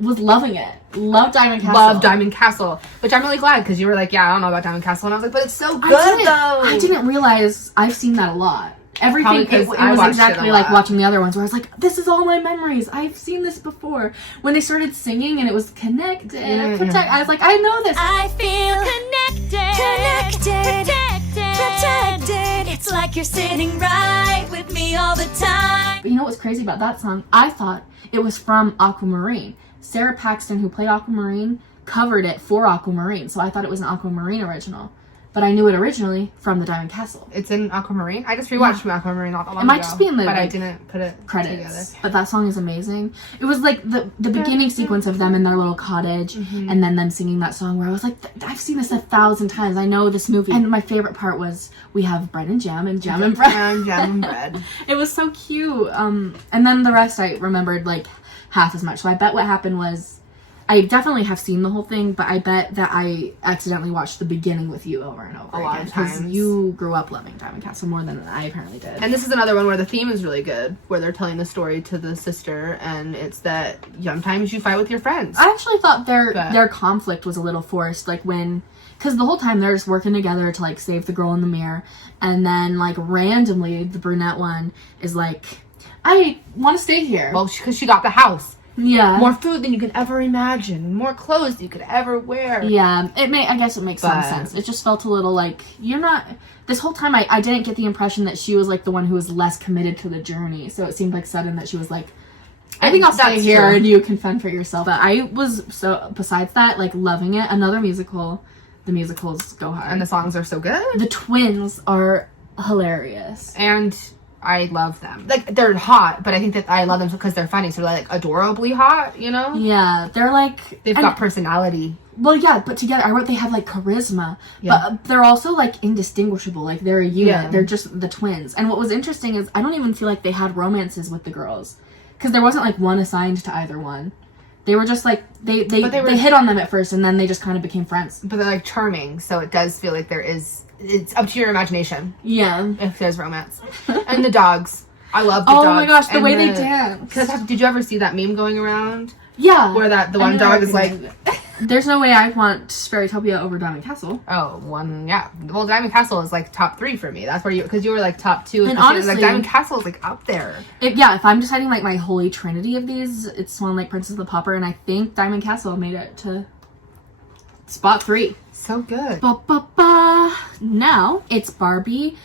was loving it. Love Diamond Castle. Love Diamond Castle, which I'm really glad, because you were like, yeah, I don't know about Diamond Castle, and I was like, but it's so good though. I didn't realize I've seen that a lot. Everything, it was exactly like watching the other ones where I was like, this is all my memories. I've seen this before. When they started singing and it was connected, protect, I was like, I know this. I feel connected, protected. It's like you're sitting right with me all the time. But you know what's crazy about that song? I thought it was from Aquamarine. Sarah Paxton, who played Aquamarine, covered it for Aquamarine, so I thought it was an Aquamarine original. But I knew it originally from the Diamond Castle. It's in Aquamarine? I just rewatched Aquamarine not that long ago. It might just be in the but I didn't put it credits together. But that song is amazing. It was like the beginning sequence of them in their little cottage, and then them singing that song where I was like, I've seen this 1,000 times. I know this movie. And my favorite part was we have bread and jam and jam and bread. Jam and bread. It was so cute. And then the rest I remembered like half as much. So I bet what happened was, I definitely have seen the whole thing, but I bet that I accidentally watched the beginning with you over and over a lot of times. Because you grew up loving Diamond Castle more than I apparently did. And this is another one where the theme is really good, where they're telling the story to the sister, and it's that sometimes you fight with your friends. I actually thought their conflict was a little forced, like because the whole time they're just working together to like save the girl in the mirror, and then like randomly the brunette one is like, I want to stay here. Well, because she got the house. Yeah. More food than you could ever imagine. More clothes than you could ever wear. Yeah. I guess it makes some sense. It just felt a little like, you're not... This whole time, I didn't get the impression that she was like the one who was less committed to the journey. So it seemed like sudden that she was like, I think I'll stay here and you can fend for yourself. But I was, so besides that, like loving it. Another musical. The musicals go hard. And the songs are so good. The twins are hilarious. And I love them. Like, they're hot, but I think that I love them because they're funny. So they're like adorably hot, you know? Yeah, they're like... They've got personality. Well, yeah, but together, I wrote they have like charisma. Yeah. But they're also like indistinguishable. Like, they're a unit. Yeah. They're just the twins. And what was interesting is I don't even feel like they had romances with the girls. Because there wasn't like one assigned to either one. They were just like, they hit on them at first and then they just kind of became friends. But they're like charming. So it does feel like there is... It's up to your imagination. Yeah. If there's romance. And the dogs. I love the dogs. Oh my gosh, the way they dance. Did you ever see that meme going around? Yeah. Where the one dog is like... There's no way I want Fairytopia over Diamond Castle. Yeah. Well, Diamond Castle is like top 3 for me. That's where because you were like top 2. And honestly, like Diamond Castle is like up there. If I'm deciding like my holy trinity of these, it's Swan Lake, Princess of the Pauper, and I think Diamond Castle made it to spot 3. So good. Now it's Barbie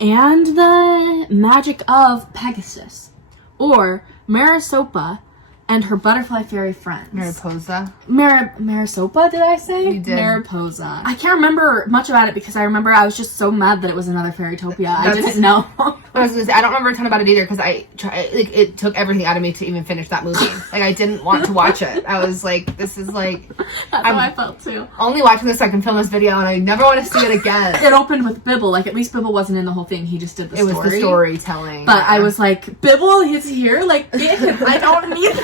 and the Magic of Pegasus, or Marisopa and her butterfly fairy friends. Marisopa, did I say? You did. Mariposa. I can't remember much about it because I remember I was just so mad that it was another Fairytopia. I didn't know. I don't remember a ton about it either because it took everything out of me to even finish that movie. Like, I didn't want to watch it. I was like, this is like... That's how I felt too. Only watching this so I can film this video and I never want to see it again. It opened with Bibble. Like, at least Bibble wasn't in the whole thing. He just did the story. It was the storytelling. But I was like, Bibble, he's here? Like, get him. I don't need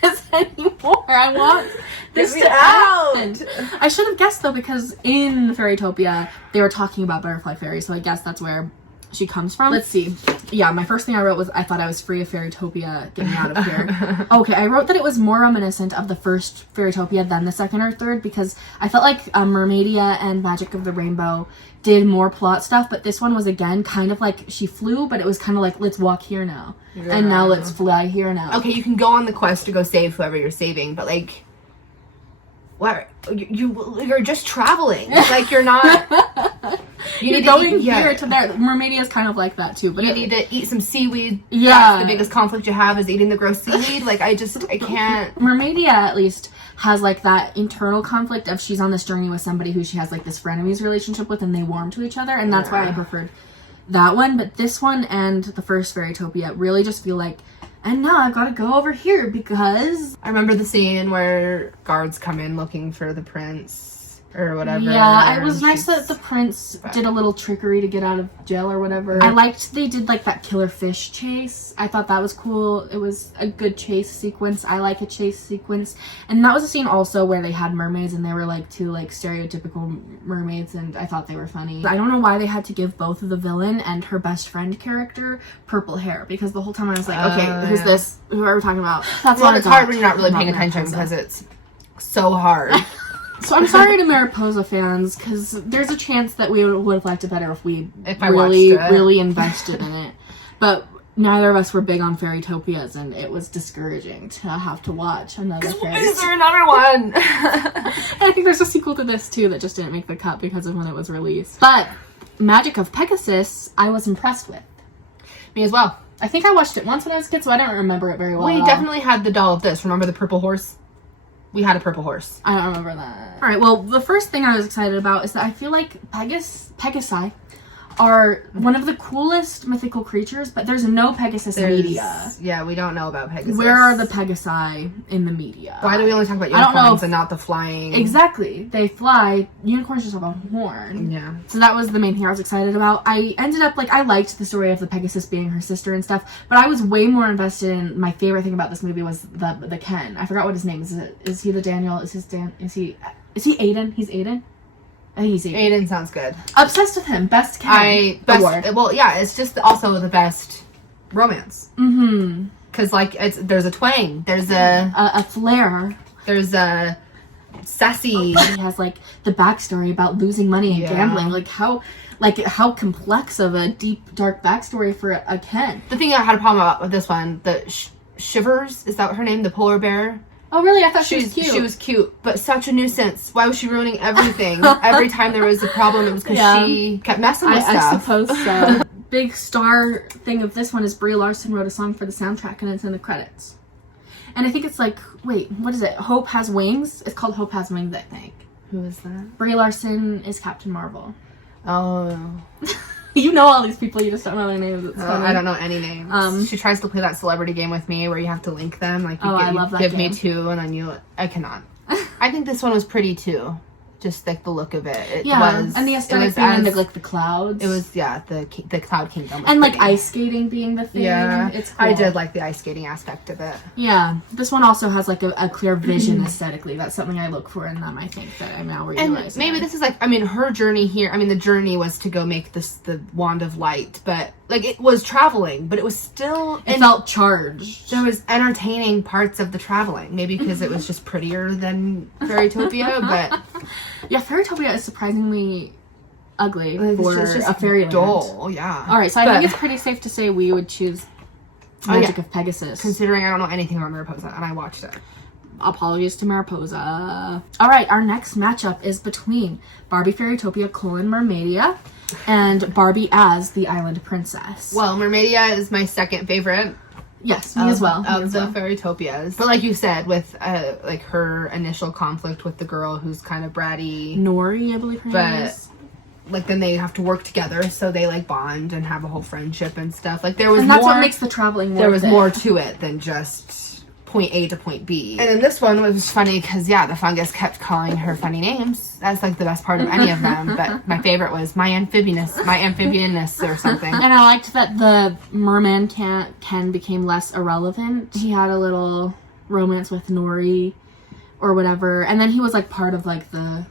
this anymore. I want this to end. I should have guessed, though, because in Fairytopia, they were talking about butterfly fairies, so I guess that's where she comes from. Let's see. Yeah, my first thing I wrote was I thought I was free of Fairytopia, get me out of here. Okay, I wrote that it was more reminiscent of the first Fairytopia than the second or third, because I felt like Mermaidia and Magic of the Rainbow did more plot stuff, but this one was again kind of like she flew, but it was kind of like, let's walk here now, and now let's fly here now. Okay, you can go on the quest to go save whoever you're saving, but like, what, you're just traveling. Like, you're not. You're going here to there. Mermaidia is kind of like that too, but you need to eat some seaweed. Yeah, that's the biggest conflict you have, is eating the gross seaweed. Like, I can't. Mermaidia at least has like that internal conflict of she's on this journey with somebody who she has like this frenemies relationship with, and they warm to each other, and that's why I preferred that one. But this one and the first Fairytopia really just feel like, and now I've got to go over here because I remember the scene where guards come in looking for the prince or whatever. Yeah, it was nice that the prince did a little trickery to get out of jail or whatever. I liked they did like that killer fish chase. I thought that was cool. It was a good chase sequence. I like a chase sequence. And that was a scene also where they had mermaids and they were like two like stereotypical mermaids, and I thought they were funny. I don't know why they had to give both of the villain and her best friend character purple hair, because the whole time I was like, okay, who's this? Who are we talking about? That's it's hard when you're not really paying attention because it's so hard. So I'm sorry to Mariposa fans, because there's a chance that we would have liked it better if we really invested in it. But neither of us were big on Fairytopias, and it was discouraging to have to watch another Fairy. Is there another one? I think there's a sequel to this too that just didn't make the cut because of when it was released. But Magic of Pegasus, I was impressed with. Me as well. I think I watched it once when I was a kid, so I don't remember it very well. We definitely had the doll of this. Remember the purple horse? We had a purple horse. I don't remember that. Alright, well, the first thing I was excited about is that I feel like Pegasi are one of the coolest mythical creatures, but there's no Pegasus media. Yeah, we don't know about Pegasus. Where are the Pegasi in the media? Why do we only talk about unicorns and not the flying? Exactly. They fly. Unicorns just have a horn. Yeah. So that was the main thing I was excited about. I ended up, like, I liked the story of the Pegasus being her sister and stuff, but I was way more invested in, my favorite thing about this movie was the Ken. I forgot what his name is. Is he the Daniel? Is he Aiden? He's Aiden? I think he's Aiden. Aiden sounds good. Obsessed with him. Best Ken award. Well, yeah, it's just also the best romance. Mm-hmm. Because, like, there's a twang. There's a flair. There's a sassy. He has, like, the backstory about losing money and gambling. How complex of a deep, dark backstory for a Ken. The thing I had a problem about with this one, the Shivers, is that her name? The polar bear? Oh, really? I thought she was cute. She was cute, but such a nuisance. Why was she ruining everything? Every time there was a problem, it was because she kept messing with stuff. I suppose so. Big star thing of this one is Brie Larson wrote a song for the soundtrack, and it's in the credits. And I think it's like, wait, what is it? Hope Has Wings? It's called Hope Has Wings, I think. Who is that? Brie Larson is Captain Marvel. Oh. You know all these people, you just don't know their names. It's funny. I don't know any names. She tries to play that celebrity game with me where you have to link them. Like, I love that give game. me two, and then I cannot. I think this one was pretty too. Just like the look of it. It was, and the aesthetic being like the clouds. It was the Cloud Kingdom. And like ice skating being the thing. Yeah, it's cool. I did like the ice skating aspect of it. Yeah, this one also has like a clear vision aesthetically. That's something I look for in them. I think that I'm now realizing. And maybe this is like, I mean, her journey here. I mean, the journey was to go make the wand of light, but like it was traveling, but it was still. It felt charged. There was entertaining parts of the traveling, maybe because it was just prettier than Fairytopia, but. Yeah, Fairytopia is surprisingly ugly for it's just a fairyland. Dull, yeah. Alright, so I think it's pretty safe to say we would choose Magic of Pegasus. Considering I don't know anything about Mariposa, and I watched it. Apologies to Mariposa. Alright, our next matchup is between Barbie Fairytopia : Mermaidia and Barbie as the Island Princess. Well, Mermaidia is my second favorite. Yes, me as well. Of the Fairytopias. But like you said, with like her initial conflict with the girl who's kind of bratty. Nori, I believe her name is. Like then they have to work together, so they like bond and have a whole friendship and stuff. Like there was and that's what makes the traveling more. There was more to it than just point A to point B. And then this one was funny because the fungus kept calling her funny names. That's like the best part of any of them. But my favorite was my amphibianness or something. And I liked that the merman Ken became less irrelevant. He had a little romance with Nori or whatever, and then he was like part of like the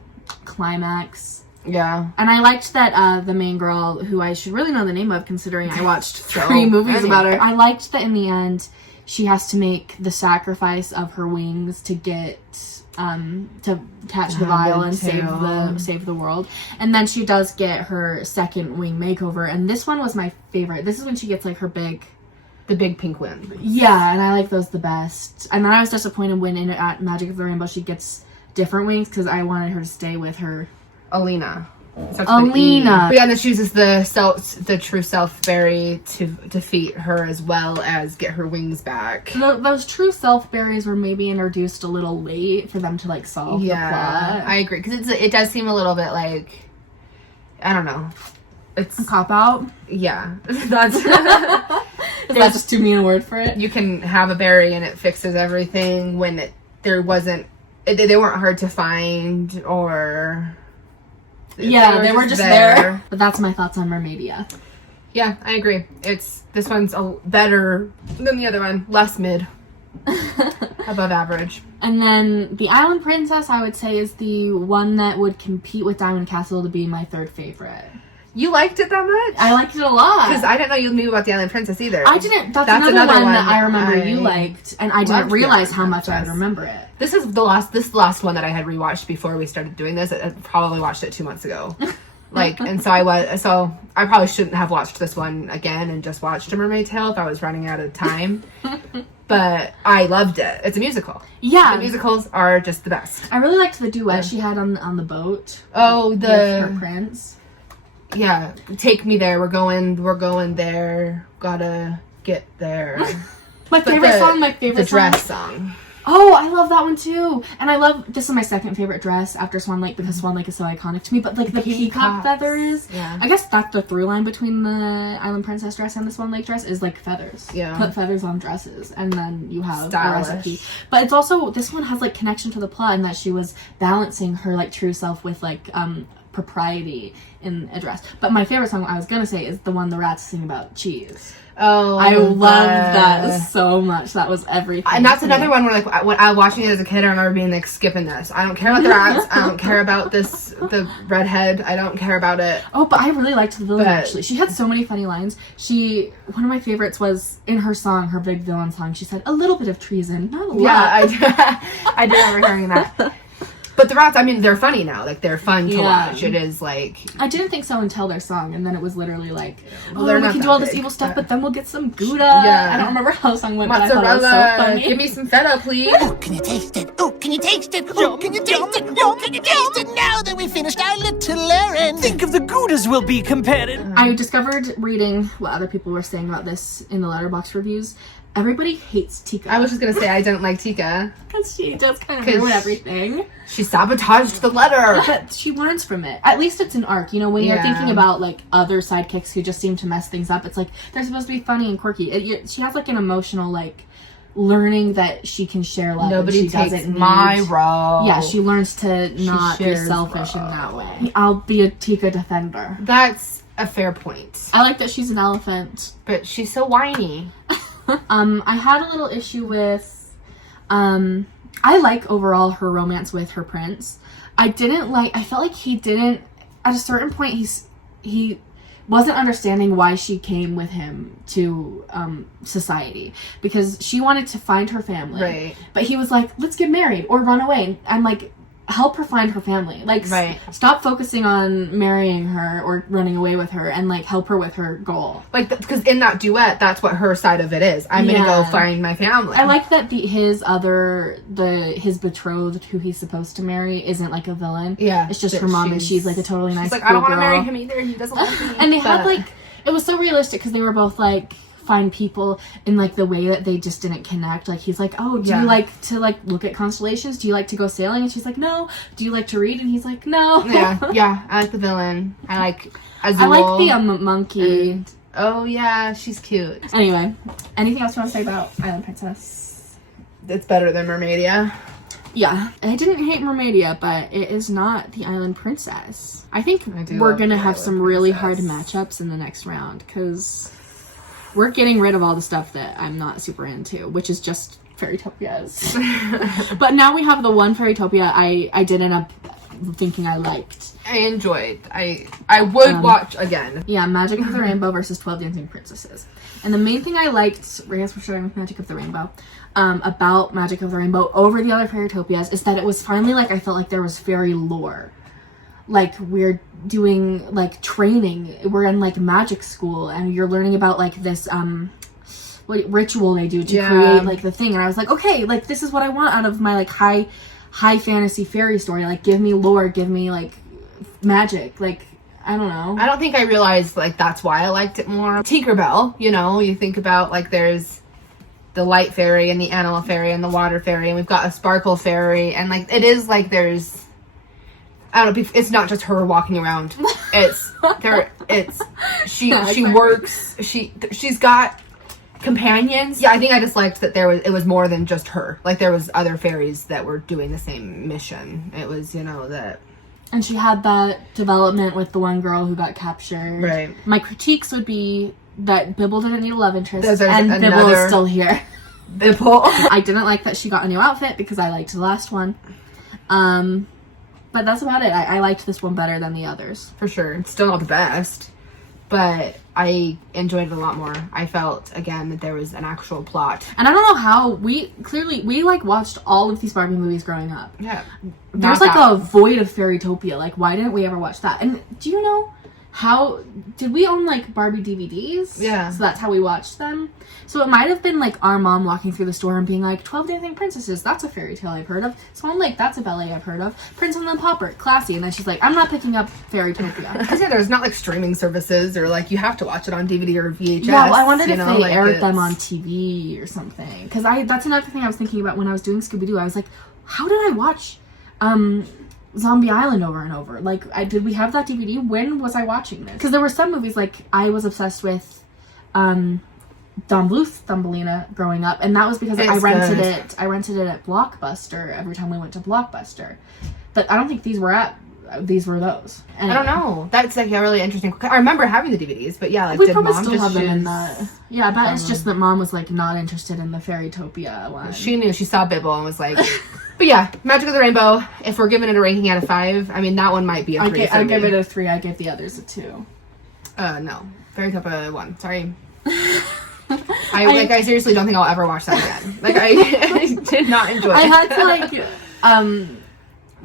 climax. Yeah. And I liked that the main girl, who I should really know the name of considering I watched 3 movies about her. I liked that in the end she has to make the sacrifice of her wings to get to catch the vial and save the world. And then she does get her second wing makeover, and this one was my favorite. This is when she gets like her big pink wing. Yeah, and I like those the best. And then I was disappointed when at Magic of the Rainbow she gets different wings because I wanted her to stay with her Alina. Alina. But yeah, and then she uses the true self berry to defeat her as well as get her wings back. Those true self berries were maybe introduced a little late for them to like solve the plot. I agree, because it does seem a little bit like, I don't know, it's a cop out. Yeah, that's that's just too mean a word for it. You can have a berry and it fixes everything when they weren't hard to find, or they were just there. But that's my thoughts on Mermaidia. Yeah, I agree. This one's better than the other one, less mid, above average. And then the Island Princess, I would say, is the one that would compete with Diamond Castle to be my third favorite. You liked it that much? I liked it a lot. Because I didn't know you knew about the Island Princess either. I didn't. That's another one that I remember you liked, and I didn't realize how much I remember it. This is the last one that I had rewatched before we started doing this. I probably watched it 2 months ago. And so I probably shouldn't have watched this one again and just watched A Mermaid Tale if I was running out of time. But I loved it. It's a musical. Yeah. The musicals are just the best. I really liked the duet she had on the boat. Oh, with her prince. Yeah, take me there. We're going there. Gotta get there. My favorite the dress song. Oh, I love that one too. And I love, this is my second favorite dress after Swan Lake because Swan Lake is so iconic to me. But like the peacock feathers, I guess that's the through line between the Island Princess dress and the Swan Lake dress is like feathers. Yeah, put feathers on dresses, and then you have a recipe. But it's also, this one has like connection to the plot in that she was balancing her like true self with like propriety in a dress. But my favorite song I was gonna say is the one the rats sing about cheese. Oh, I loved that so much. That was everything. And that's another one where, like, when I was watching it as a kid, I remember being like, skipping this. I don't care about the rats. I don't care about the redhead. I don't care about it. Oh, but I really liked the villain, actually. She had so many funny lines. One of my favorites was in her song, her big villain song, she said, "A little bit of treason, not a lot." Yeah, I do remember hearing that. But the rats, I mean, they're funny now. Like, they're fun to watch. It is like... I didn't think so until their song, and then it was literally like, we can do all this evil stuff, but then we'll get some Gouda. Yeah. I don't remember how the song went, but I thought it was so funny. Give me some feta, please. Oh, can you taste it? Oh, can you taste it? Oh, can you taste it? Oh, can you taste it? Now that we finished our little errand. Think of the Goudas we'll be comparing. I discovered reading what other people were saying about this in the letterboxd reviews. Everybody hates Tika. I was just going to say I didn't like Tika. Because she does kind of ruin everything. She sabotaged the letter. But she learns from it. At least it's an arc. You know, when you're thinking about, like, other sidekicks who just seem to mess things up, it's like, they're supposed to be funny and quirky. She has, like, an emotional, like, learning that she can share love. Nobody takes my role. Yeah, she learns to not be selfish in that way. I'll be a Tika defender. That's a fair point. I like that she's an elephant. But she's so whiny. I had a little issue with, I like overall her romance with her prince. I felt like he didn't, at a certain point, he wasn't understanding why she came with him to, society. Because she wanted to find her family. Right. But he was like, let's get married or run away. I'm like, help her find her family. Like, stop focusing on marrying her or running away with her, and like help her with her goal. Like, because in that duet, that's what her side of it is. I'm gonna go find my family. I like that his betrothed, who he's supposed to marry, isn't like a villain. Yeah, it's just her mom, and she's like a totally nice. She's like, I don't want to marry him either. He doesn't like me. And they had like, it was so realistic because they were both like fine people in like the way that they just didn't connect. Like, he's like, oh, do you like to like look at constellations? Do you like to go sailing? And she's like, no. Do you like to read? And he's like, no. Yeah, I like the villain. I like Azul. I like the monkey. And, oh yeah, she's cute. Anyway, anything else you want to say about Island Princess? It's better than Mermaidia. Yeah, I didn't hate Mermaidia, but it is not the Island Princess. I think we're gonna have some really hard matchups in the next round because we're getting rid of all the stuff that I'm not super into, which is just Fairytopias. But now we have the one Fairytopia I did end up thinking I liked. I enjoyed. I would watch again. Yeah, Magic of the Rainbow versus 12 Dancing Princesses. And the main thing I liked, I guess we're starting with Magic of the Rainbow, about Magic of the Rainbow over the other Fairytopias is that it was finally like I felt like there was fairy lore. Like we're doing like training. We're in like magic school and you're learning about like this what ritual they do to create like the thing. And I was like, okay, like this is what I want out of my like high fantasy fairy story. Like give me lore, give me like magic. Like I don't know. I don't think I realized like that's why I liked it more. Tinkerbell, you know, you think about like there's the light fairy and the animal fairy and the water fairy and we've got a sparkle fairy and like it is like there's I don't know, it's not just her walking around. It's there it's she works, she's got companions. Yeah, I think I just liked that it was more than just her. Like there was other fairies that were doing the same mission. It was, you know, that. And she had that development with the one girl who got captured. Right. My critiques would be that Bibble didn't need a love interest, There's and Bibble is still here. Bibble. I didn't like that she got a new outfit because I liked the last one. But that's about it. I liked this one better than the others. For sure. It's still not the best, but I enjoyed it a lot more. I felt, again, that there was an actual plot. And I don't know how, we like watched all of these Barbie movies growing up. Yeah. There's like a void of Fairytopia. Like, why didn't we ever watch that? And do you know how, did we own like Barbie DVDs? Yeah. So that's how we watched them. So it might have been like our mom walking through the store and being like, 12 Dancing Princesses, that's a fairy tale I've heard of. Swan Lake, that's a ballet I've heard of. Prince and the Pauper, classy. And then she's like, I'm not picking up Fairytopia. Because yeah, there's not like streaming services or like you have to watch it on DVD or VHS. Yeah, well, I wondered if they like aired them on TV or something. Because that's another thing I was thinking about when I was doing Scooby-Doo. I was like, how did I watch Zombie Island over and over? Like, did we have that DVD? When was I watching this? Because there were some movies, like, I was obsessed with Don Bluth Thumbelina growing up, and that was because I rented it at Blockbuster every time we went to Blockbuster. But I don't think these were those. Anyway. I don't know. That's like a really interesting. I remember having the DVDs, but yeah, like we did probably mom still just have them in choose- that. Yeah, but it's just that mom was like not interested in the Fairytopia one. She knew. She saw Bibble and was like. But yeah, Magic of the Rainbow, if we're giving it a ranking out of 5, I mean, that one might be a 3 I give it a 3. I gave the others a 2. No. Fairytopia 1. Sorry. I seriously don't think I'll ever watch that again. Like, I did not enjoy it. I had to, like,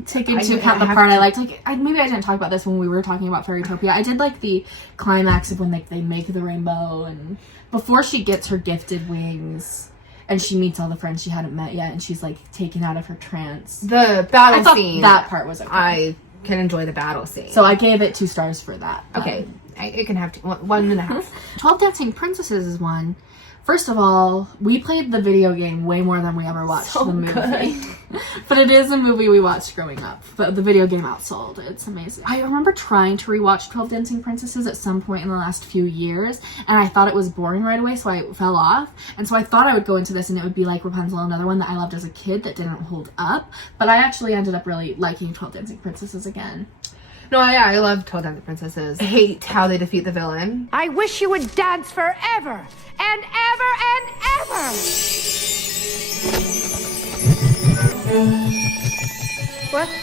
take into account the part I liked. Like, maybe I didn't talk about this when we were talking about Fairytopia. I did like the climax of when they make the rainbow, and before she gets her gifted wings... And she meets all the friends she hadn't met yet, and she's like taken out of her trance. The battle scene. That part was okay. I can enjoy the battle scene. So I gave it 2 stars for that. Okay, it can have 1.5. 12 Dancing Princesses is one. First of all, we played the video game way more than we ever watched the movie. Good. But it is a movie we watched growing up. But the video game outsold. It's amazing. I remember trying to rewatch 12 Dancing Princesses at some point in the last few years, and I thought it was boring right away, so I fell off. And so I thought I would go into this and it would be like Rapunzel, another one that I loved as a kid that didn't hold up. But I actually ended up really liking 12 Dancing Princesses again. No, yeah, I love 12 Dancing Princesses. I hate how they defeat the villain. I wish you would dance forever and ever and ever.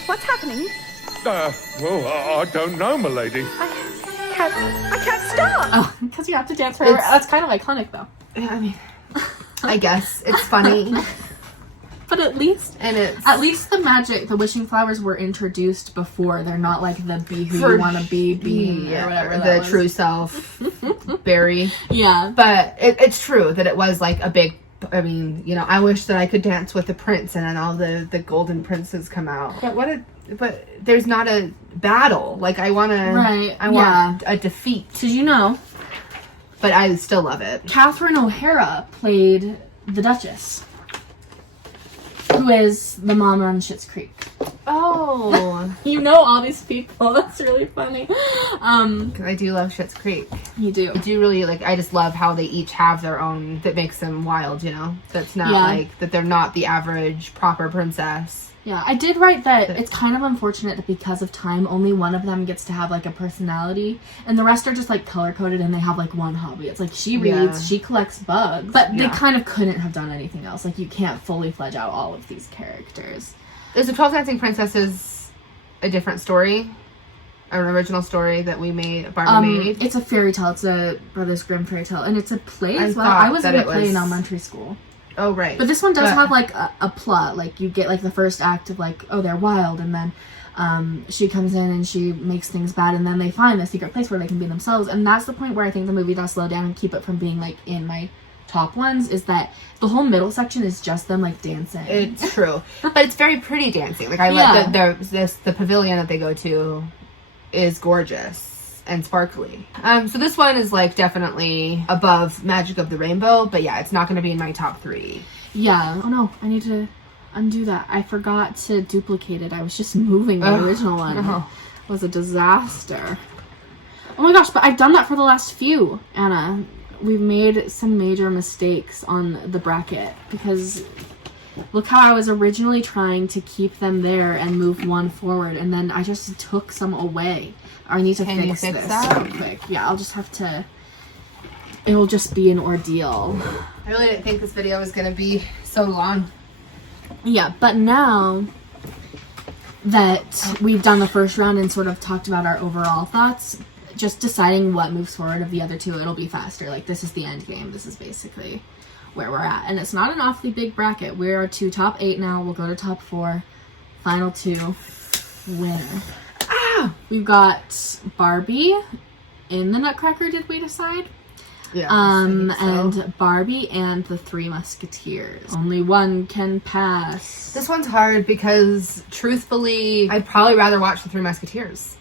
What's happening? Well, I don't know, milady. I can't stop. Oh, because you have to dance forever. That's kind of iconic, though. Yeah, I mean, I guess it's funny. But at least the magic, the wishing flowers were introduced before. They're not like the be who you want to be or whatever. The true self, Barry. Yeah. But it's true that it was like a big. I mean, you know, I wish that I could dance with the prince, and then all the golden princes come out. But there's not a battle. Like I want a defeat. Did you know? But I still love it. Catherine O'Hara played the Duchess, who is the mom on Schitt's Creek. Oh. You know all these people. That's really funny. I do love Schitt's Creek. You do. I do really, like, I just love how they each have their own, that makes them wild, you know? That's not like, that they're not the average proper princess. Yeah, I did write that it's kind of unfortunate that because of time, only one of them gets to have, like, a personality, and the rest are just, like, color-coded, and they have, like, one hobby. It's like, she reads, she collects bugs, but they kind of couldn't have done anything else. Like, you can't fully fledge out all of these characters. There's the 12 Dancing Princesses a different story? An original story that we made, Barbie made? It's a fairy tale. It's a Brothers Grimm fairy tale. And it's a play as well. thought I was that in a it play was- in elementary school. Oh, right. But this one does have, like, a plot. Like, you get, like, the first act of, like, oh, they're wild. And then she comes in and she makes things bad. And then they find a secret place where they can be themselves. And that's the point where I think the movie does slow down and keep it from being, like, in my top ones, is that the whole middle section is just them, like, dancing. It's true. But it's very pretty dancing. Like, I love the pavilion that they go to is gorgeous and sparkly. So this one is, like, definitely above Magic of the Rainbow, but yeah, it's not going to be in my top 3. Yeah. Oh no, I need to undo that. I forgot to duplicate it. I was just moving the original one. no. It was a disaster. Oh my gosh, but I've done that for the last few, Anna. We've made some major mistakes on the bracket because look how I was originally trying to keep them there and move one forward, and then I just took some away. I need to fix this real quick. Yeah, I'll just have to... It'll just be an ordeal. I really didn't think this video was going to be so long. Yeah, but now that we've done the first round and sort of talked about our overall thoughts, just deciding what moves forward of the other two, it'll be faster. Like, this is the end game. This is basically where we're at. And it's not an awfully big bracket. We're to top 8 now. We'll go to top 4. Final 2. Winner. We've got Barbie in the Nutcracker, did we decide? Yeah. And Barbie and the Three Musketeers. Only one can pass. This one's hard because, truthfully, I'd probably rather watch the Three Musketeers.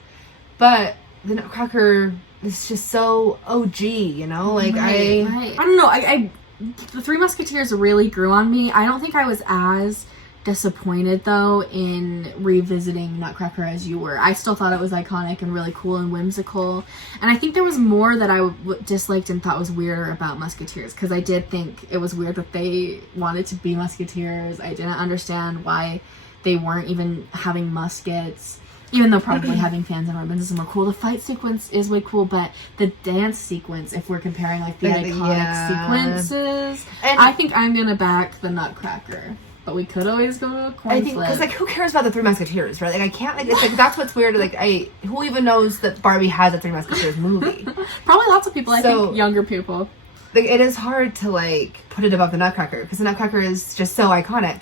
But the Nutcracker is just so OG, you know? Like, Right. I don't know. The Three Musketeers really grew on me. I don't think I was as disappointed, though, in revisiting Nutcracker as you were. I still thought it was iconic and really cool and whimsical. And I think there was more that I disliked and thought was weirder about Musketeers, because I did think it was weird that they wanted to be Musketeers. I didn't understand why they weren't even having muskets, even though probably having fans and ribbons is more cool. The fight sequence is way cool, but the dance sequence, if we're comparing, like, the iconic sequences, and I think I'm gonna back the Nutcracker. But we could always go to a coin I think, flip. because, like, who cares about the Three Musketeers, right? Like, I can't, like, it's like, that's what's weird. Like, who even knows that Barbie has a Three Musketeers movie? Probably lots of people. I So- think younger people. Like, it is hard to, like, put it above the Nutcracker, because the Nutcracker is just so iconic.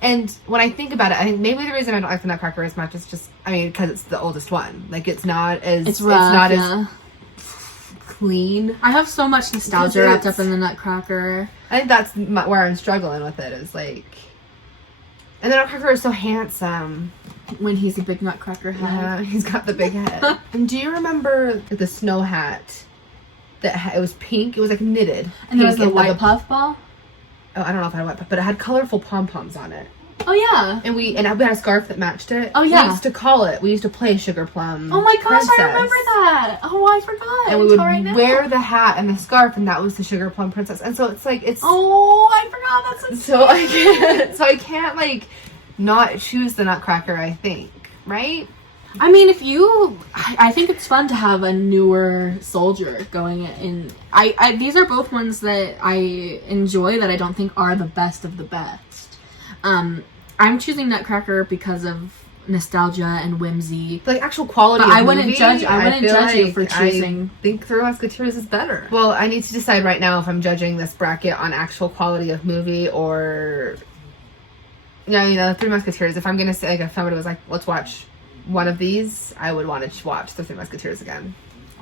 And when I think about it, I think maybe the reason I don't like the Nutcracker as much is just, I mean, because it's the oldest one. Like, it's not as... It's rough, not yeah. as clean. I have so much nostalgia wrapped up in the Nutcracker. I think that's where I'm struggling with it, is, like... And the Nutcracker is so handsome. When he's a big Nutcracker head. Yeah, he's got the big head. And do you remember the snow hat? It was pink. It was, like, knitted. And there was the Pink white puffball. Oh, I don't know if I had a white puff, but it had colorful pom-poms on it. Oh, yeah. And we had a scarf that matched it. Oh, yeah. We used to call it. We used to play Sugar Plum. Oh, my gosh, Princess. I remember that. Oh, I forgot. And we would Until right wear the hat and the scarf, and that was the Sugar Plum Princess. And so it's like, it's... Oh, I forgot. That's So I can't, like, not choose the Nutcracker, I think. Right? I mean, I think it's fun to have a newer soldier going in. These are both ones that I enjoy that I don't think are the best of the best. I'm choosing Nutcracker because of nostalgia and whimsy. Like, actual quality But of I wouldn't movie, judge feel you like for choosing. I think Three Musketeers is better. Well, I need to decide right now if I'm judging this bracket on actual quality of movie or... Three Musketeers. If I'm going to say, like, if somebody was like, let's watch one of these, I would want to watch the Three Musketeers again.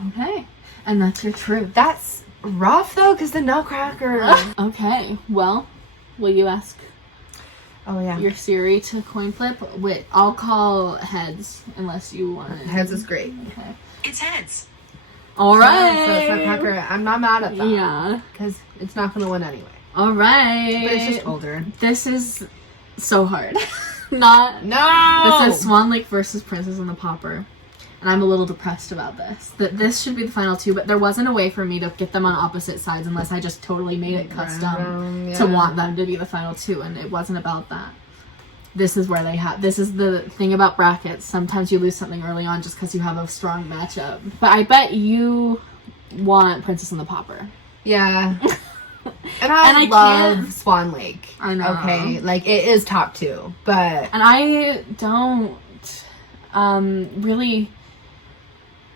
Okay. And that's your truth. That's rough, though, because the Nutcracker... Okay. Well, will you ask Oh, yeah. your Siri to coin flip? Wait, I'll call heads unless you want it. Heads is great. Okay. It's heads. All right. So it's Nutcracker. I'm not mad at that. Yeah. Because it's not going to win anyway. All right. But it's just older. This is so hard. Not. No! This is Swan Lake versus Princess and the Pauper. And I'm a little depressed about this. That this should be the final two, but there wasn't a way for me to get them on opposite sides unless I just totally made it custom to want them to be the final two, and it wasn't about that. This is where this is the thing about brackets. Sometimes you lose something early on just because you have a strong matchup. But I bet you want Princess and the Pauper. Yeah. And I love can't- Swan Lake. I know. Okay, like, it is top 2, but... And I don't... really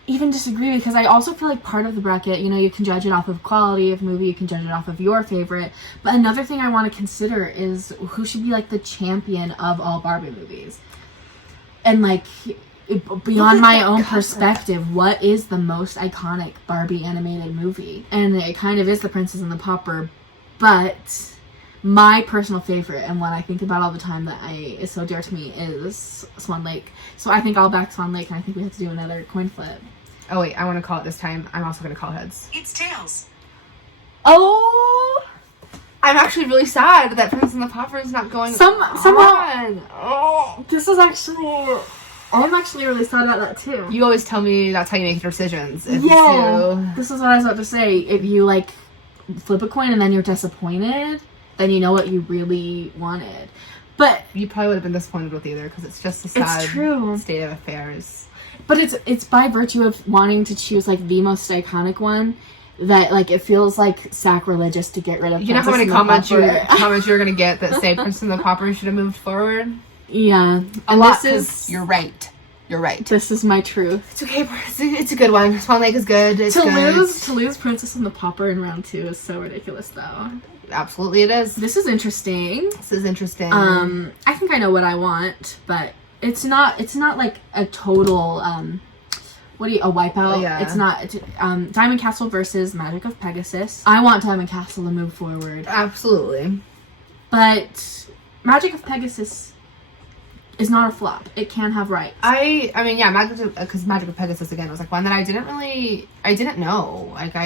even disagree, because I also feel like part of the bracket, you know, you can judge it off of quality of movie, you can judge it off of your favorite, but another thing I want to consider is who should be like the champion of all Barbie movies. And like, beyond my own perspective, what is the most iconic Barbie animated movie? And it kind of is The Princess and the Pauper, but my personal favorite, and one I think about all the time that is so dear to me, is Swan Lake. So I think I'll back Swan Lake, and I think we have to do another coin flip. Oh wait, I want to call it this time. I'm also going to call heads. It's tails. Oh! I'm actually really sad that Princess and the Pauper is not going somehow. Oh, this is actually... I'm actually really sad about that too. You always tell me that's how you make your decisions. This is what I was about to say. If you like flip a coin and then you're disappointed, then you know what you really wanted. But you probably would have been disappointed with either, because it's just a sad state of affairs. But it's by virtue of wanting to choose like the most iconic one that like it feels like sacrilegious to get rid of. You know how many comments you're gonna get that say Princess and the Pauper should have moved forward? Yeah, a lot. You're right. You're right. This is my truth. It's okay. It's a good one. Swan Lake is good. To lose Princess and the Pauper in round 2 is so ridiculous, though. Absolutely, it is. This is interesting. I think I know what I want, but it's not like a total a wipeout. Yeah. It's not Diamond Castle versus Magic of Pegasus. I want Diamond Castle to move forward. Absolutely. But Magic of Pegasus is not a flop. It can have rights. I mean, yeah, because Magic of Pegasus again was like one that I didn't know. Like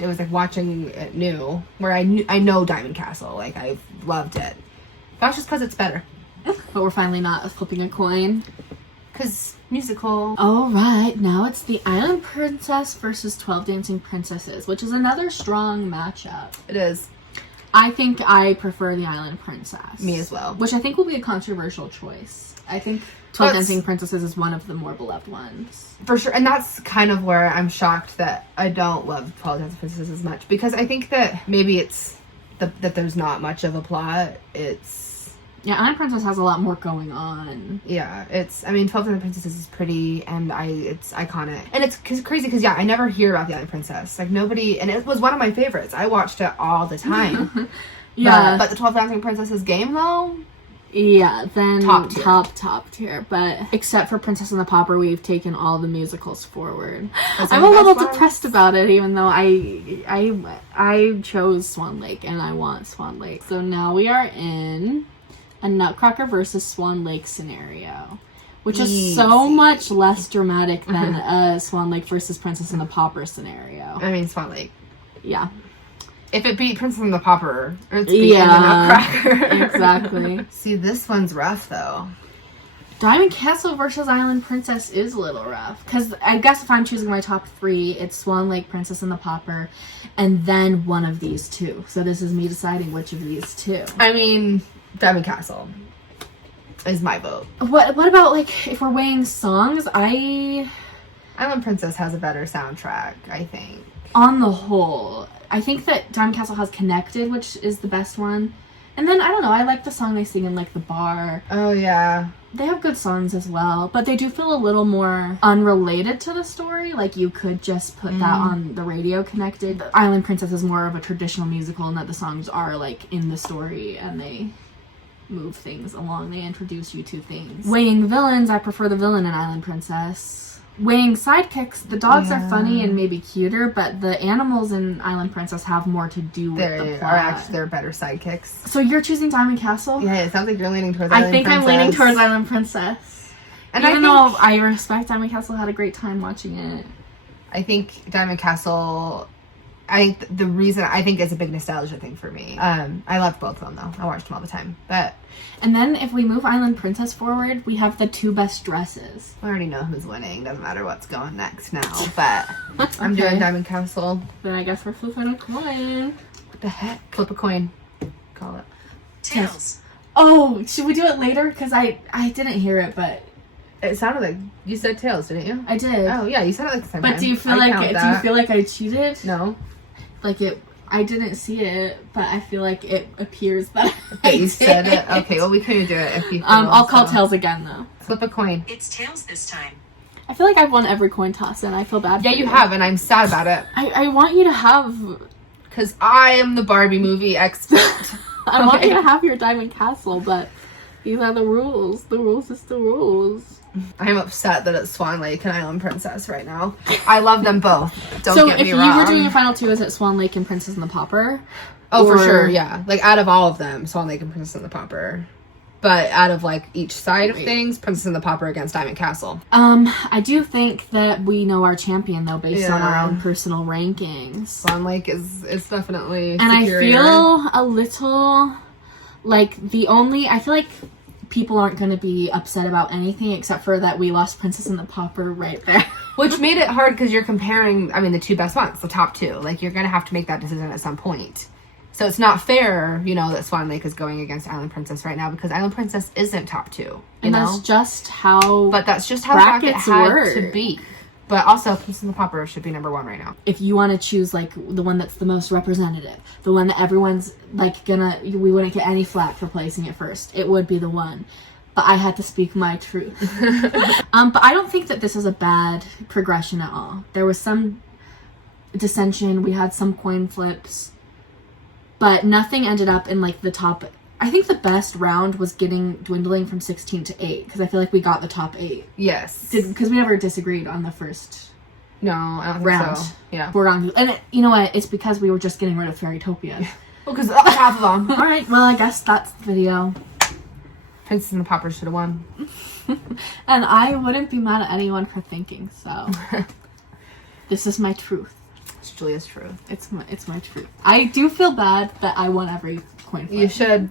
it was like watching it new, where I know Diamond Castle. Like I loved it. That's just because it's better. But we're finally not flipping a coin. Because musical. All right, now it's the Island Princess versus 12 Dancing Princesses, which is another strong matchup. It is. I think I prefer the Island Princess. Me as well. Which I think will be a controversial choice. I think 12 Dancing Princesses is one of the more beloved ones. For sure. And that's kind of where I'm shocked that I don't love 12 Dancing Princesses as much. Because I think that maybe it's that there's not much of a plot. Yeah, Island Princess has a lot more going on. Yeah, 12 Dancing Princesses is pretty, and it's iconic. And it's crazy because, yeah, I never hear about the Island Princess. Like, nobody, and it was one of my favorites. I watched it all the time. Yeah. But the 12 Dancing Princesses game, though? Yeah, then top tier. But except for Princess and the Pauper, we've taken all the musicals forward. I'm a little depressed about it, even though I chose Swan Lake, and I want Swan Lake. So now we are in a Nutcracker versus Swan Lake scenario, which is so much less dramatic than a Swan Lake versus Princess and the Pauper scenario. I mean, Swan Lake. Yeah. If it beat Princess and the Pauper, it's beating the Nutcracker. Exactly. See, this one's rough, though. Diamond Castle versus Island Princess is a little rough. Because I guess if I'm choosing my top 3, it's Swan Lake, Princess and the Pauper, and then one of these two. So this is me deciding which of these two. I mean, Diamond Castle is my vote. What about, like, if we're weighing songs? Island Princess has a better soundtrack, I think. On the whole, I think that Diamond Castle has Connected, which is the best one. And then, I don't know, I like the song they sing in, like, the bar. Oh, yeah. They have good songs as well, but they do feel a little more unrelated to the story. Like, you could just put that on the radio Connected. Island Princess is more of a traditional musical in that the songs are, like, in the story and they move things along. They introduce you to things. Weighing villains, I prefer the villain in Island Princess. Weighing sidekicks, the dogs are funny and maybe cuter, but the animals in Island Princess have more to do with the plot. They're better sidekicks. So you're choosing Diamond Castle? Yeah, it sounds like you're leaning towards Island Princess. I think I'm leaning towards Island Princess. And even though I respect Diamond Castle, had a great time watching it. I think Diamond Castle, the reason I think it's a big nostalgia thing for me. I loved both of them though. I watched them all the time. And then if we move Island Princess forward, we have the 2 best dresses. I already know who's winning. Doesn't matter what's going next now. But I'm doing Diamond Castle. Then I guess we're flipping a coin. What the heck? Flip a coin. Call it. Tails. Oh, should we do it later? Because I didn't hear it, but it sounded like you said tails, didn't you? I did. Oh yeah, you said it like the same time. But do you feel like I cheated? No. Like it I didn't see it, but I feel like it appears that You said it? Okay, well, we couldn't do it if you I'll call tails again, though. Flip a coin. It's tails this time. I feel like I've won every coin toss, and I feel bad Yeah, for you have, and I'm sad about it. I want you to have... Because I am the Barbie movie expert. I want you to have your Diamond Castle, but these are the rules. The rules is the rules. I'm upset that it's Swan Lake and Island Princess right now. I love them both. Don't get me wrong. So if you were doing a final two, is it Swan Lake and Princess and the Pauper? Oh, for sure, yeah. Like, out of all of them, Swan Lake and Princess and the Pauper. But out of, like, each side of things, Princess and the Pauper against Diamond Castle. I do think that we know our champion, though, based on our own personal rankings. Swan Lake is definitely and superior. I feel a little like I feel like people aren't going to be upset about anything except for that we lost Princess and the Pauper right there. Which made it hard because you're comparing, the two best ones, the top two. Like, you're going to have to make that decision at some point. So it's not fair, that Swan Lake is going against Island Princess right now because Island Princess isn't top two. That's just how brackets had work to be. But also, Princess and the Pauper should be number one right now. If you want to choose, like, the one that's the most representative, the one that everyone's, like, we wouldn't get any flack for placing it first, it would be the one. But I had to speak my truth. But I don't think that this is a bad progression at all. There was some dissension. We had some coin flips. But nothing ended up in, like, the top... I think the best round was dwindling from 16 to 8, because I feel like we got the top 8. Yes. Because we never disagreed on the first I don't think round. so. Yeah. And you know what? It's because we were just getting rid of Fairytopia. Well, because half of them. Alright, well, I guess that's the video. Princess and the Pauper should have won. And I wouldn't be mad at anyone for thinking so. This is my truth. It's Julia's truth. It's my truth. I do feel bad that I won every coin flip. You should.